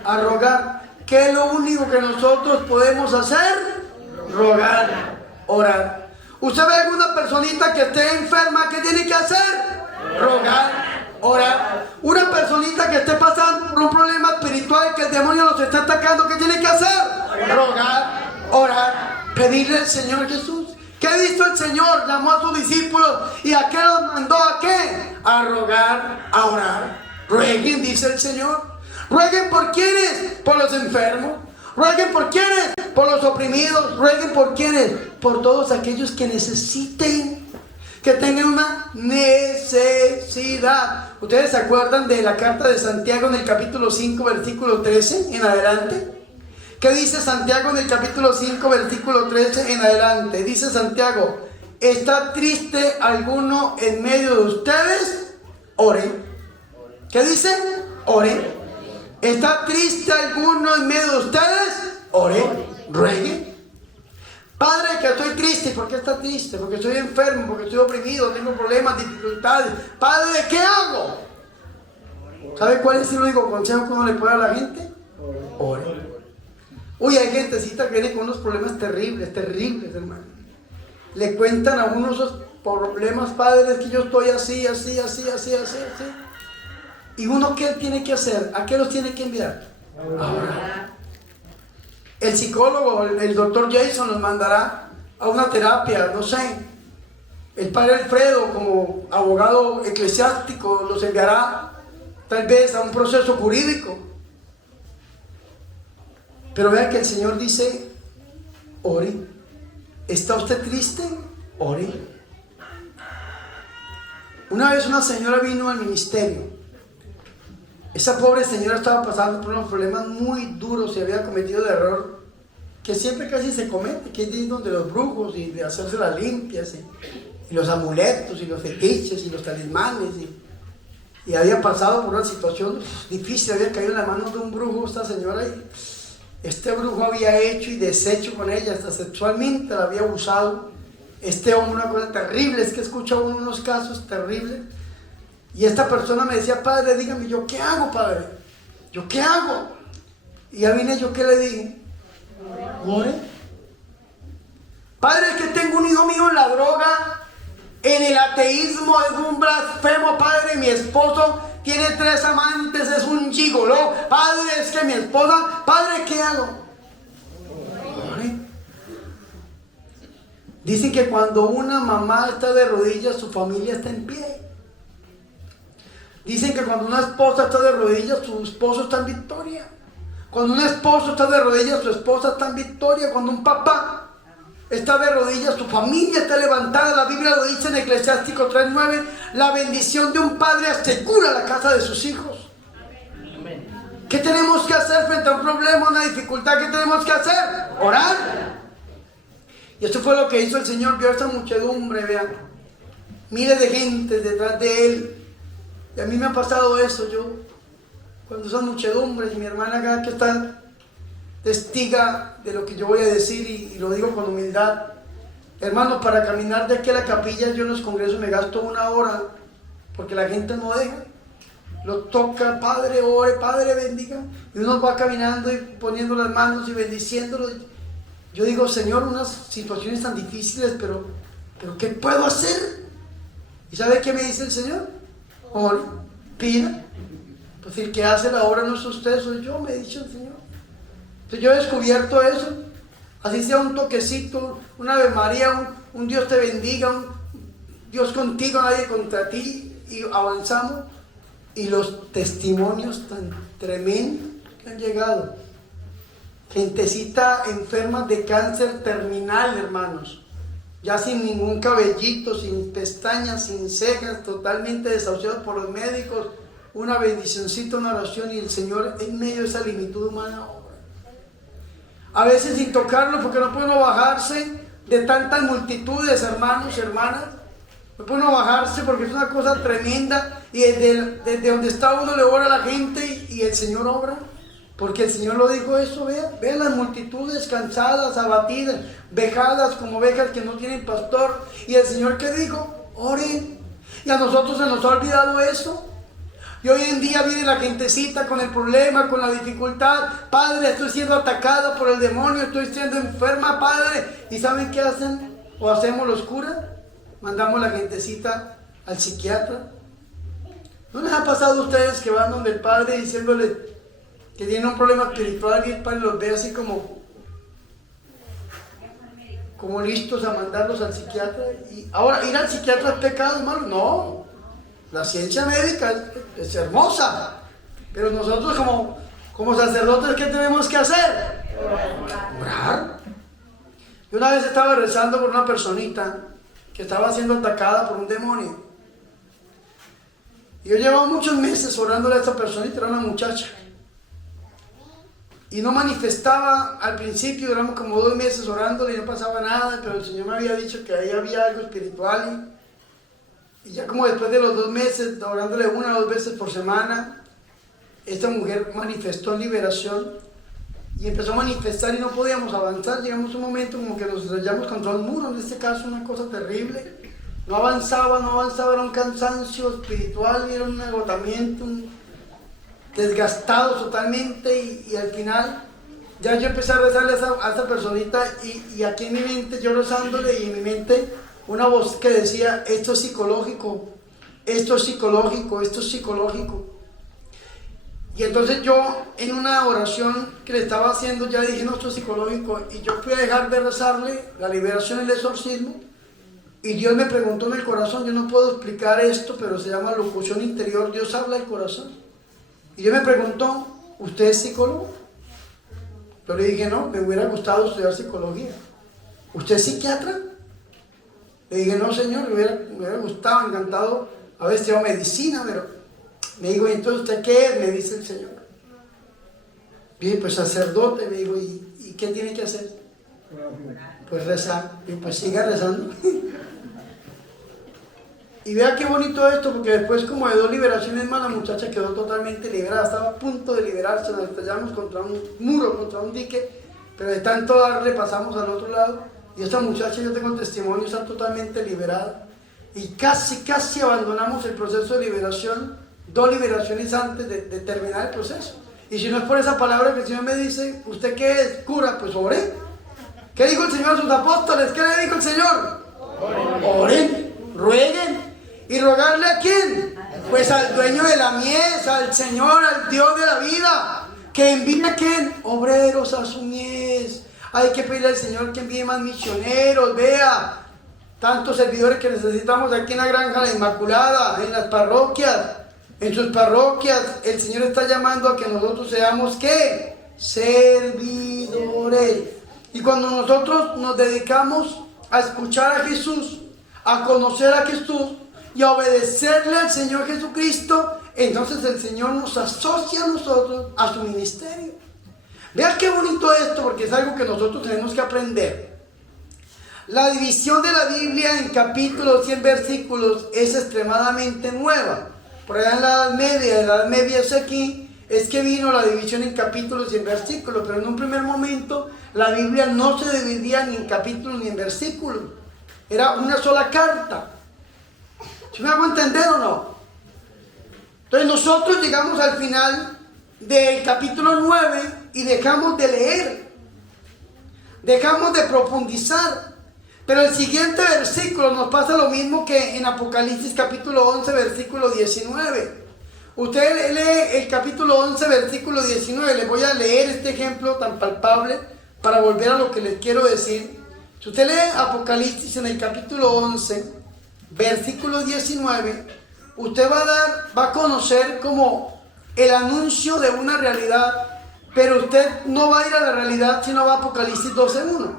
a rogar. ¿Qué es lo único que nosotros podemos hacer? Rogar, orar. ¿Usted ve alguna personita que esté enferma? ¿Qué tiene que hacer? Rogar, orar. Una personita que esté pasando por un problema espiritual, que el demonio los está atacando, ¿qué tiene que hacer? Rogar, orar, pedirle al Señor Jesús. ¿Qué hizo el Señor? Llamó a sus discípulos. ¿Y a qué los mandó? ¿A qué? A rogar, a orar. Rueguen, dice el Señor. Rueguen por quienes, por los enfermos. Rueguen por quienes, por los oprimidos. Rueguen por quienes, por todos aquellos que necesiten, que tengan una necesidad. ¿Ustedes se acuerdan de la carta de Santiago en el capítulo 5, versículo 13 en adelante? ¿Qué dice Santiago en el capítulo 5, versículo 13 en adelante? Dice Santiago: ¿está triste alguno en medio de ustedes? Oren. ¿Qué dice? Oren. ¿Está triste alguno en medio de ustedes? Oren. Rueguen. Padre, que estoy triste. ¿Por qué está triste? Porque estoy enfermo, porque estoy oprimido, tengo problemas, dificultades. Padre, ¿qué hago? ¿Sabe cuál es el único consejo que uno le puede dar a la gente? Oren. Uy, hay gentecita que viene con unos problemas terribles, terribles, hermano. Le cuentan a uno esos problemas: padres, que yo estoy así, así, así, así, así, así. ¿Y uno qué tiene que hacer? ¿A qué los tiene que enviar? Ahora. El psicólogo, el doctor Jason, los mandará a una terapia, no sé. El padre Alfredo, como abogado eclesiástico, los enviará tal vez a un proceso jurídico. Pero vea que el Señor dice: ore. ¿Está usted triste? Ore. Una vez una señora vino al ministerio. Esa pobre señora estaba pasando por unos problemas muy duros y había cometido el error que siempre casi se comete, que es de ir donde los brujos y de hacerse las limpias y los amuletos y los fetiches y los talismanes y había pasado por una situación difícil, había caído en la mano de un brujo esta señora y este brujo había hecho y deshecho con ella, hasta sexualmente la había abusado. Este hombre, una cosa terrible, es que escucha uno unos casos terribles. Y esta persona me decía: padre, dígame, ¿yo qué hago, padre? ¿Yo qué hago? Y ya vine yo, ¿qué le dije? Ore. Padre, es que tengo un hijo mío en la droga, en el ateísmo, es un blasfemo, padre, mi esposo tiene 3 amantes, es un gigoló. Padre, es que mi esposa, padre, ¿qué hago? Ore. Dicen que cuando una mamá está de rodillas, su familia está en pie. Dicen que cuando una esposa está de rodillas, su esposo está en victoria. Cuando un esposo está de rodillas, su esposa está en victoria. Cuando un papá está de rodillas, su familia está levantada. La Biblia lo dice en Eclesiástico 3:9. La bendición de un padre asegura la casa de sus hijos. ¿Qué tenemos que hacer frente a un problema, una dificultad? ¿Qué tenemos que hacer? Orar. Y esto fue lo que hizo el Señor. Vio esta muchedumbre, vean, miles de gente detrás de Él. Y a mí me ha pasado eso. Yo, cuando son muchedumbres, y mi hermana acá que está testiga de lo que yo voy a decir, y lo digo con humildad, hermanos, para caminar de aquí a la capilla, yo en los congresos me gasto 1 hora, porque la gente no deja. Lo toca: padre, ore, padre, bendiga. Y uno va caminando y poniendo las manos y bendiciéndolo. Yo digo: Señor, unas situaciones tan difíciles, pero ¿qué puedo hacer? ¿Y sabe qué me dice el Señor? Ore, pida, Pues el que hace la obra no es usted, soy yo, me ha dicho el Señor. Entonces yo he descubierto eso. Así sea un toquecito, una Ave María, un Dios te bendiga, un Dios contigo, nadie contra ti, y avanzamos. Y los testimonios tan tremendos que han llegado. Gentecita enferma de cáncer terminal, hermanos. Ya sin ningún cabellito, sin pestañas, sin cejas, totalmente desahuciados por los médicos. Una bendicioncita, una oración, y el Señor en medio de esa limitud humana. A veces sin tocarlo, porque no puede uno bajarse de tantas multitudes, hermanos y hermanas. No puede uno bajarse porque es una cosa tremenda. Y desde donde está uno le ora a la gente y el Señor obra. Porque el Señor lo dijo eso, vean las multitudes cansadas, abatidas, vejadas como ovejas que no tienen pastor. Y el Señor, ¿qué dijo? Oren. Y a nosotros se nos ha olvidado eso. Y hoy en día viene la gentecita con el problema, con la dificultad. Padre, estoy siendo atacada por el demonio, estoy siendo enferma, Padre. ¿Y saben qué hacen? ¿O hacemos los curas? Mandamos la gentecita al psiquiatra. ¿No les ha pasado a ustedes que van donde el Padre diciéndole que tienen un problema espiritual y el Padre los ve así como listos a mandarlos al psiquiatra? Y ahora, ¿ir al psiquiatra es pecado, hermano? No. La ciencia médica es hermosa, pero nosotros como sacerdotes, ¿qué tenemos que hacer? Orar. Yo una vez estaba rezando por una personita que estaba siendo atacada por un demonio. Y yo llevaba muchos meses orándole a esta personita, era una muchacha. Y no manifestaba al principio, duramos como 2 meses orándole y no pasaba nada, pero el Señor me había dicho que ahí había algo espiritual. Y ya como después de los 2 meses, orándole 1 o 2 veces por semana, esta mujer manifestó liberación y empezó a manifestar y no podíamos avanzar. Llegamos a un momento como que nos estrellamos contra un muro, en este caso una cosa terrible. No avanzaba, era un cansancio espiritual, era un agotamiento, desgastado totalmente y al final ya yo empecé a rezarle a esa personita y aquí en mi mente, yo rezándole y en mi mente una voz que decía, esto es psicológico, esto es psicológico, esto es psicológico. Y entonces yo en una oración que le estaba haciendo ya dije, no, esto es psicológico, y yo fui a dejar de rezarle la liberación, el exorcismo, y Dios me preguntó en el corazón, yo no puedo explicar esto, pero se llama locución interior, Dios habla al corazón. Y Dios me preguntó, ¿usted es psicólogo? Yo le dije, no, me hubiera gustado estudiar psicología. ¿Usted es psiquiatra? Le dije, no, señor, me hubiera gustado, encantado haber estudiado medicina, pero me dijo, ¿y entonces usted qué es? Me dice el Señor. Dije, pues sacerdote, me dijo, ¿y qué tiene que hacer? Pues rezar. Y pues siga rezando. Y vea qué bonito esto, porque después como de 2 liberaciones más, la muchacha quedó totalmente liberada, estaba a punto de liberarse, nos estrellamos contra un muro, contra un dique, pero de tanto darle pasamos al otro lado, y esta muchacha, yo tengo testimonio, está totalmente liberada, y casi abandonamos el proceso de liberación, 2 liberaciones antes de terminar el proceso. Y si no es por esa palabra que el Señor me dice, ¿usted qué es? Cura, pues oré. ¿Qué dijo el Señor a sus apóstoles? ¿Qué le dijo el Señor? Oren, rueguen. ¿Y rogarle a quién? Pues al dueño de la mies, al Señor, al Dios de la vida, que envíe a quién? Obreros a su mies. Hay que pedirle al Señor que envíe más misioneros, vea, tantos servidores que necesitamos aquí en la Granja La Inmaculada, en las parroquias, en sus parroquias. El Señor está llamando a que nosotros seamos ¿qué? Servidores. Y cuando nosotros nos dedicamos a escuchar a Jesús, a conocer a Jesús y a obedecerle al Señor Jesucristo, entonces el Señor nos asocia a nosotros a su ministerio. Vean qué bonito esto, porque es algo que nosotros tenemos que aprender. La división de la Biblia en capítulos y en versículos es extremadamente nueva. Por allá en la Edad Media es aquí, es que vino la división en capítulos y en versículos, pero en un primer momento la Biblia no se dividía ni en capítulos ni en versículos. Era una sola carta. ¿Sí me hago entender o no? Entonces nosotros llegamos al final del capítulo 9 y dejamos de leer, dejamos de profundizar. Pero el siguiente versículo nos pasa lo mismo que en Apocalipsis capítulo 11 versículo 19. Usted lee el capítulo 11, versículo 19. Les voy a leer este ejemplo tan palpable para volver a lo que les quiero decir. Si usted lee Apocalipsis en el capítulo 11, versículo 19, usted va a conocer como el anuncio de una realidad, pero usted no va a ir a la realidad sino va a Apocalipsis 12:1.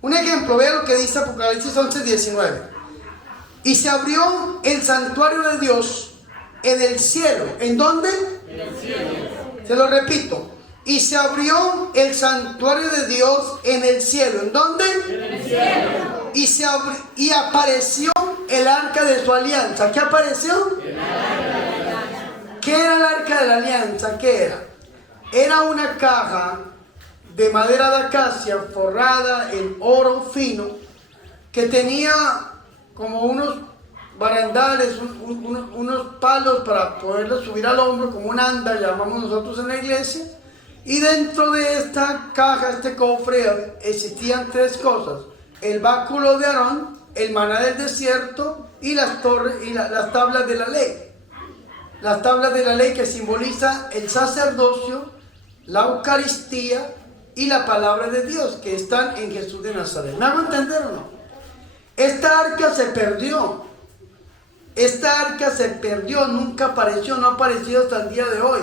Un ejemplo, vea lo que dice Apocalipsis 11:19. Y se abrió el santuario de Dios en el cielo. ¿En dónde? En el cielo. Se lo repito. Y se abrió el santuario de Dios en el cielo. ¿En dónde? En el cielo. Y apareció el arca de su alianza. ¿Qué apareció? El arca de la alianza. ¿Qué era el arca de la alianza? ¿Qué era? Era una caja de madera de acacia forrada en oro fino que tenía como unos barandales, unos palos para poderlo subir al hombro, como un anda, llamamos nosotros en la iglesia. Y dentro de esta caja, este cofre, existían tres cosas: el báculo de Aarón, el maná del desierto y las tablas de la ley. Las tablas de la ley que simboliza el sacerdocio, la Eucaristía y la palabra de Dios que están en Jesús de Nazaret. ¿Me hago entender o no? Esta arca se perdió. Esta arca se perdió, nunca apareció, no ha aparecido hasta el día de hoy.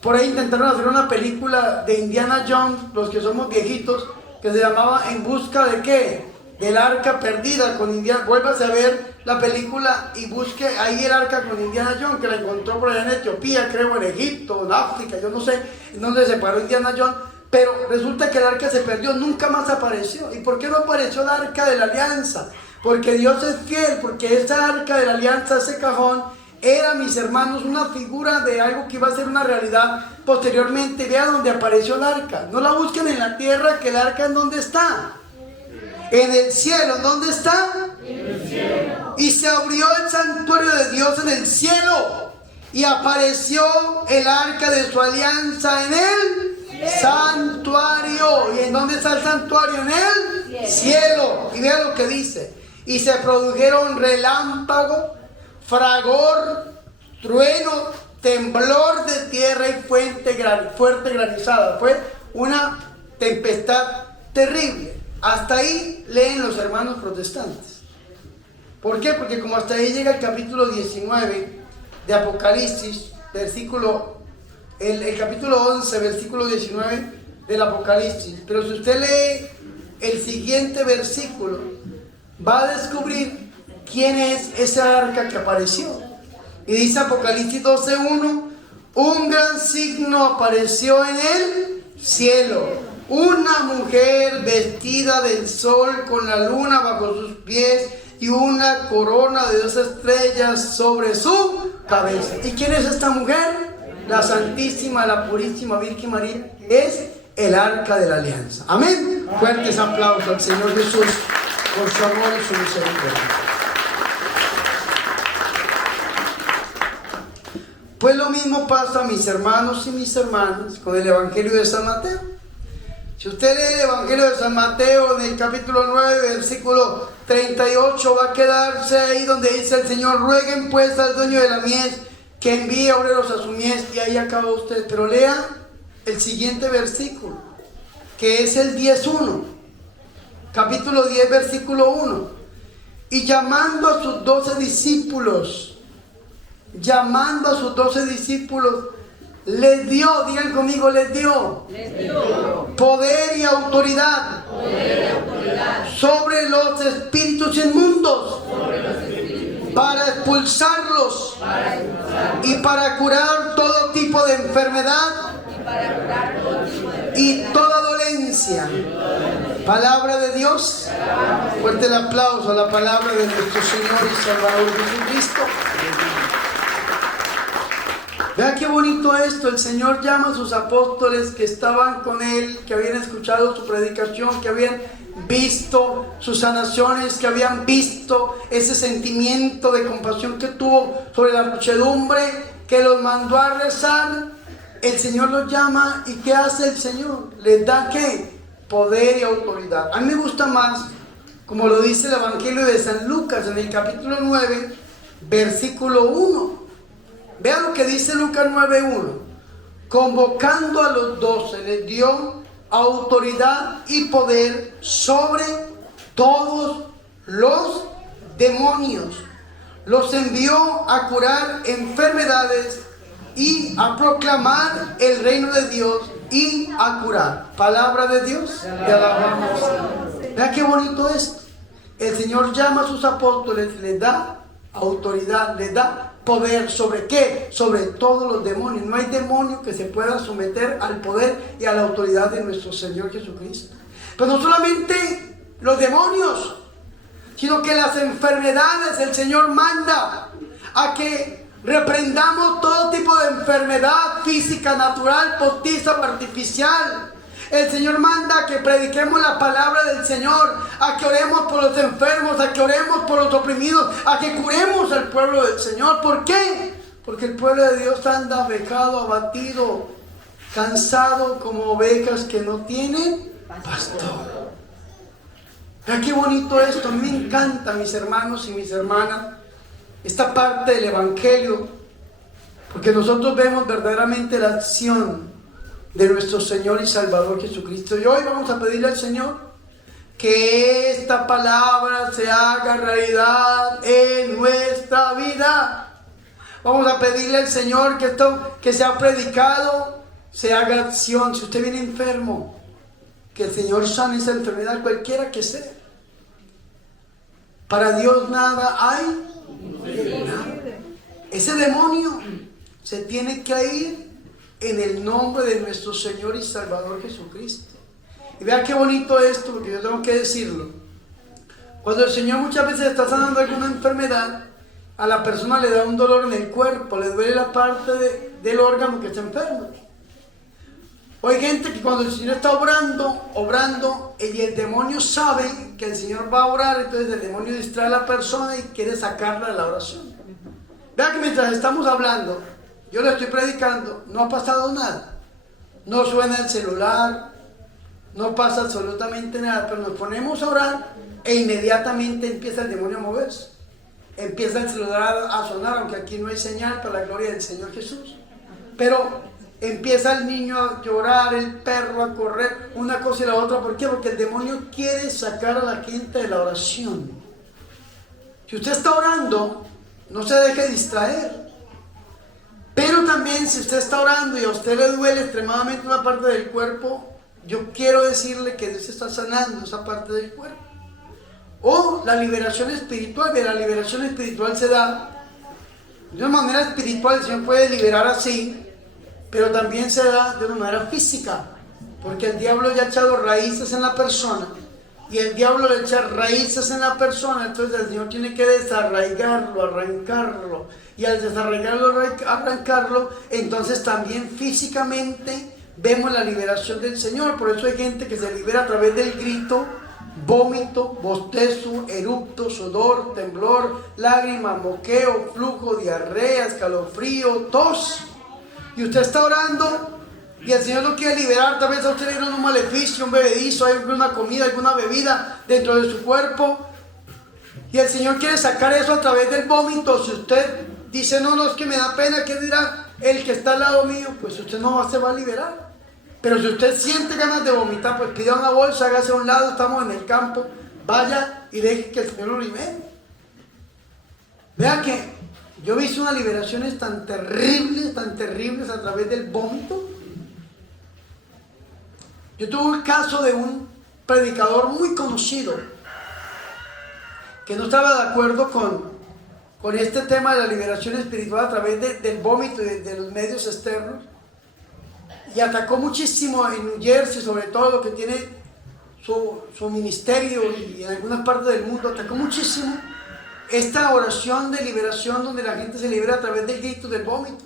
Por ahí intentaron hacer una película de Indiana Jones, los que somos viejitos, que se llamaba ¿En busca de qué? Del arca perdida con Indiana. Vuélvase a ver la película y busque ahí el arca con Indiana Jones, que la encontró por allá en Etiopía, creo, en Egipto, en África, yo no sé en dónde se paró Indiana Jones. Pero resulta que el arca se perdió, nunca más apareció. ¿Y por qué no apareció el arca de la alianza? Porque Dios es fiel, porque esa arca de la alianza, ese cajón, era, mis hermanos, una figura de algo que iba a ser una realidad posteriormente. Vea dónde apareció el arca. No la busquen en la tierra, que el arca ¿en dónde está? En el cielo. ¿Dónde está? En el cielo. Y se abrió el santuario de Dios en el cielo. Y apareció el arca de su alianza en el santuario. ¿Y en dónde está el santuario? En el cielo. Y vea lo que dice. Y se produjeron relámpago, fragor, trueno, temblor de tierra y fuerte granizada. Fue una tempestad terrible. Hasta ahí leen los hermanos protestantes. ¿Por qué? Porque como hasta ahí llega el capítulo 19 de Apocalipsis, el capítulo 11, versículo 19 del Apocalipsis. Pero si usted lee el siguiente versículo, va a descubrir quién es esa arca que apareció. Y dice Apocalipsis 12:1: un gran signo apareció en el cielo, una mujer vestida del sol con la luna bajo sus pies y una corona de 2 estrellas sobre su cabeza. ¿Y quién es esta mujer? La Santísima, la Purísima Virgen María. Es el arca de la alianza. Amén. Fuertes aplausos al Señor Jesús por su amor y su misericordia. Pues lo mismo pasa, mis hermanos y mis hermanas, con el Evangelio de San Mateo. Si usted lee el Evangelio de San Mateo en el capítulo 9, versículo 38, va a quedarse ahí donde dice el Señor: rueguen pues al dueño de la mies que envíe obreros a su mies. Y ahí acaba usted. Pero lea el siguiente versículo, que es el 10:1. Capítulo 10, versículo 1. Y llamando a sus 12 discípulos, les dio, digan conmigo, les dio poder y autoridad, sobre los espíritus inmundos, para expulsarlos y para curar todo tipo de enfermedad y toda dolencia. Palabra de Dios. Fuerte el aplauso a la palabra de nuestro Señor y Salvador Jesucristo. Vea qué bonito esto. El Señor llama a sus apóstoles que estaban con Él, que habían escuchado su predicación, que habían visto sus sanaciones, que habían visto ese sentimiento de compasión que tuvo sobre la muchedumbre, que los mandó a rezar. El Señor los llama, y ¿qué hace el Señor? Les da ¿qué? Poder y autoridad. A mí me gusta más, como lo dice el Evangelio de San Lucas en el capítulo 9, versículo 1. Vean lo que dice Lucas 9:1. Convocando a los 12, les dio autoridad y poder sobre todos los demonios. Los envió a curar enfermedades y a proclamar el reino de Dios y a curar. Palabra de Dios. Te alabamos. Vean qué bonito es. El Señor llama a sus apóstoles, les da autoridad, les da poder. ¿Sobre qué? Sobre todos los demonios. No hay demonio que se pueda someter al poder y a la autoridad de nuestro Señor Jesucristo. Pero no solamente los demonios, sino que las enfermedades. El Señor manda a que reprendamos todo tipo de enfermedad física, natural, postiza o artificial. El Señor manda a que prediquemos la palabra del Señor, a que oremos por los enfermos, a que oremos por los oprimidos, a que curemos al pueblo del Señor. ¿Por qué? Porque el pueblo de Dios anda vejado, abatido, cansado como ovejas que no tienen pastor. Vean qué bonito esto. A mí me encanta, mis hermanos y mis hermanas, esta parte del Evangelio, porque nosotros vemos verdaderamente la acción de nuestro Señor y Salvador Jesucristo. Y hoy vamos a pedirle al Señor que esta palabra se haga realidad en nuestra vida. Vamos a pedirle al Señor que esto que se ha predicado se haga acción. Si usted viene enfermo, que el Señor sane esa enfermedad, cualquiera que sea. Para Dios nada hay. Nada. Ese demonio se tiene que ir en el nombre de nuestro Señor y Salvador Jesucristo. Y vea qué bonito esto, porque yo tengo que decirlo. Cuando el Señor muchas veces está sanando alguna enfermedad, a la persona le da un dolor en el cuerpo, le duele la parte del órgano que está enfermo. O hay gente que cuando el Señor está obrando, y el demonio sabe que el Señor va a orar, entonces el demonio distrae a la persona y quiere sacarla de la oración. Vea que mientras estamos hablando, yo le estoy predicando, no ha pasado nada. No suena el celular, no pasa absolutamente nada, pero nos ponemos a orar e inmediatamente empieza el demonio a moverse. Empieza el celular a sonar, aunque aquí no hay señal, para la gloria del Señor Jesús. Pero empieza el niño a llorar, el perro a correr, una cosa y la otra. ¿Por qué? Porque el demonio quiere sacar a la gente de la oración. Si usted está orando, no se deje distraer. Pero también si usted está orando y a usted le duele extremadamente una parte del cuerpo, yo quiero decirle que Dios está sanando esa parte del cuerpo. O la liberación espiritual, que la liberación espiritual se da de una manera espiritual. El Señor puede liberar así, pero también se da de una manera física, porque el diablo ya ha echado raíces en la persona, y el diablo le echa raíces en la persona, entonces el Señor tiene que desarraigarlo, arrancarlo, y al desarraigarlo, arrancarlo, entonces también físicamente vemos la liberación del Señor. Por eso hay gente que se libera a través del grito, vómito, bostezo, eructo, sudor, temblor, lágrimas, moqueo, flujo, diarrea, escalofrío, tos. Y usted está orando y el Señor lo quiere liberar. Tal vez a usted le dieron un maleficio, un bebedizo, hay alguna comida, alguna bebida dentro de su cuerpo, y el Señor quiere sacar eso a través del vómito. Si usted dice, no, es que me da pena, ¿qué dirá el que está al lado mío? Pues usted no se va a liberar. Pero si usted siente ganas de vomitar, pues pida una bolsa, hágase a un lado, estamos en el campo, vaya y deje que el Señor lo libere. Vea que yo he visto unas liberaciones tan terribles a través del vómito. Yo tuve el caso de un predicador muy conocido que no estaba de acuerdo con este tema de la liberación espiritual a través del vómito y de los medios externos, y atacó muchísimo en New Jersey, sobre todo lo que tiene su ministerio, y en algunas partes del mundo atacó muchísimo esta oración de liberación, donde la gente se libera a través del grito, del vómito.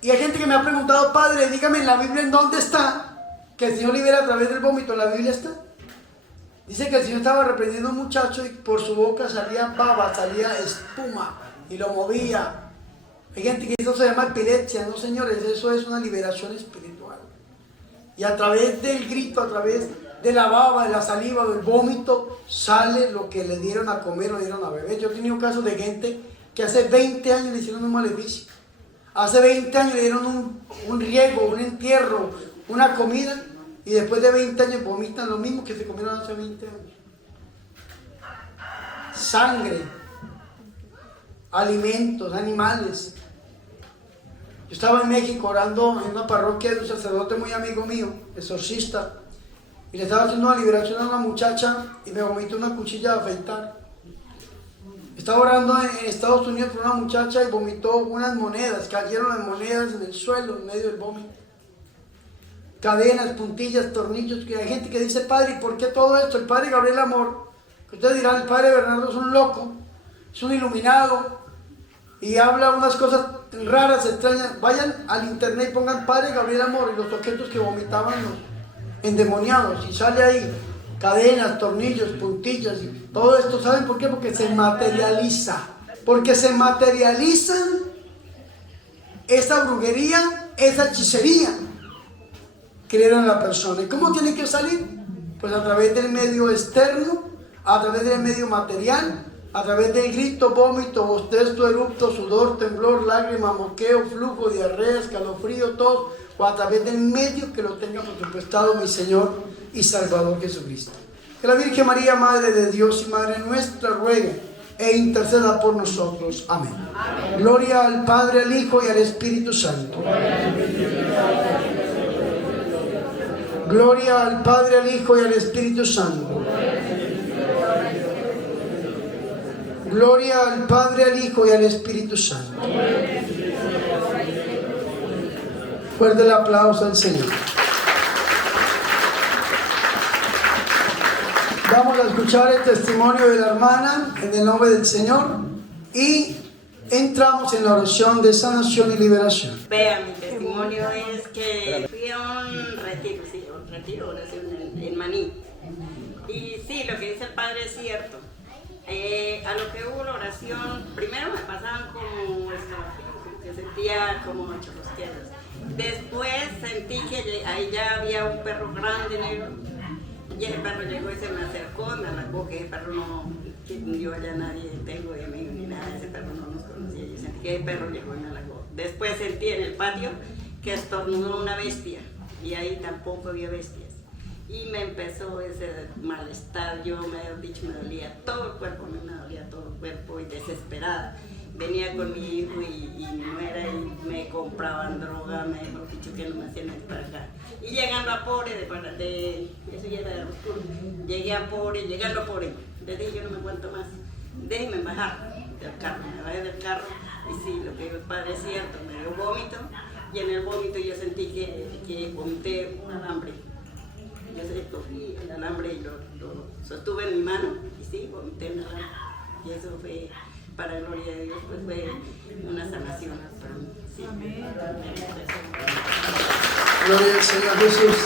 Y hay gente que me ha preguntado, padre, dígame en la Biblia en dónde está que el Señor libera a través del vómito. ¿En la Biblia está? Dice que el Señor estaba reprendiendo a un muchacho y por su boca salía baba, salía espuma y lo movía. Hay gente que eso se llama epilepsia. No, señores, eso es una liberación espiritual. Y a través del grito, a través de la baba, de la saliva, del vómito, sale lo que le dieron a comer o le dieron a beber. Yo he tenido casos de gente que hace 20 años le hicieron un maleficio. Hace 20 años le dieron un riego, un entierro, una comida, y después de 20 años vomitan lo mismo que se comieron hace 20 años. Sangre, alimentos, animales. Yo estaba en México orando en una parroquia de un sacerdote muy amigo mío, exorcista, y le estaba haciendo una liberación a una muchacha y me vomitó una cuchilla de afeitar. Estaba orando en Estados Unidos por una muchacha y vomitó unas monedas, cayeron las monedas en el suelo en medio del vómito. Cadenas, puntillas, tornillos, que hay gente que dice, padre, ¿y por qué todo esto? El padre Gabriel Amor, que ustedes dirán, el padre Bernardo es un loco, es un iluminado, y habla unas cosas raras, extrañas. Vayan al internet y pongan padre Gabriel Amor y los objetos que vomitaban los endemoniados, y sale ahí cadenas, tornillos, puntillas, y todo esto. ¿Saben por qué? Porque se materializa. Porque se materializan esa brujería, esa hechicería que le dan a la persona. ¿Y cómo tiene que salir? Pues a través del medio externo, a través del medio material, a través del grito, vómito, bostezo, erupto, sudor, temblor, lágrima, moqueo, flujo, diarrea, escalofrío, tos, o a través del medio que lo tenga presupuestado mi Señor y Salvador Jesucristo. Que la Virgen María, Madre de Dios y Madre nuestra, ruegue e interceda por nosotros. Amén. Amén. Gloria al Padre, al Hijo y al Espíritu Santo. Gloria al Padre, al Hijo y al Espíritu Santo. Gloria al Padre, al Hijo y al Espíritu Santo. Fuerte el aplauso al Señor. Vamos a escuchar el testimonio de la hermana en el nombre del Señor y entramos en la oración de sanación y liberación. Vea, mi testimonio es que fui a un retiro, oración en Maní. Y sí, lo que dice el Padre es cierto. A lo que hubo la oración, primero me pasaban como que sentía como chorrosqueadas. Después sentí que ahí ya había un perro grande negro. Y el perro llegó y se me acercó, me halagó, que el perro no, que yo allá nadie tengo de amigo ni nada, ese perro no nos conocía. Yo sentí que el perro llegó y me halagó. Después sentí en el patio que estornudó una bestia y ahí tampoco había bestias. Y me empezó ese malestar, yo me dolía todo el cuerpo, me dolía todo el cuerpo y desesperada. Venía con mi hijo y mi nuera y me compraban droga, me hemos dicho que no me hacían ir para acá. Y llegando a Pore, eso ya era oscuro, llegué a Pore, llegando a Pore, le dije yo no me aguanto más, déjenme bajar del carro, me bajé del carro y sí, lo que el Padre es cierto, me dio vómito y en el vómito yo sentí que vomité un alambre. Yo cogí el alambre y lo sostuve en mi mano y sí, vomité el alambre. Y eso fue, para gloria de Dios, pues fue una sanación para mí. Sí. Gloria al Señor Jesús.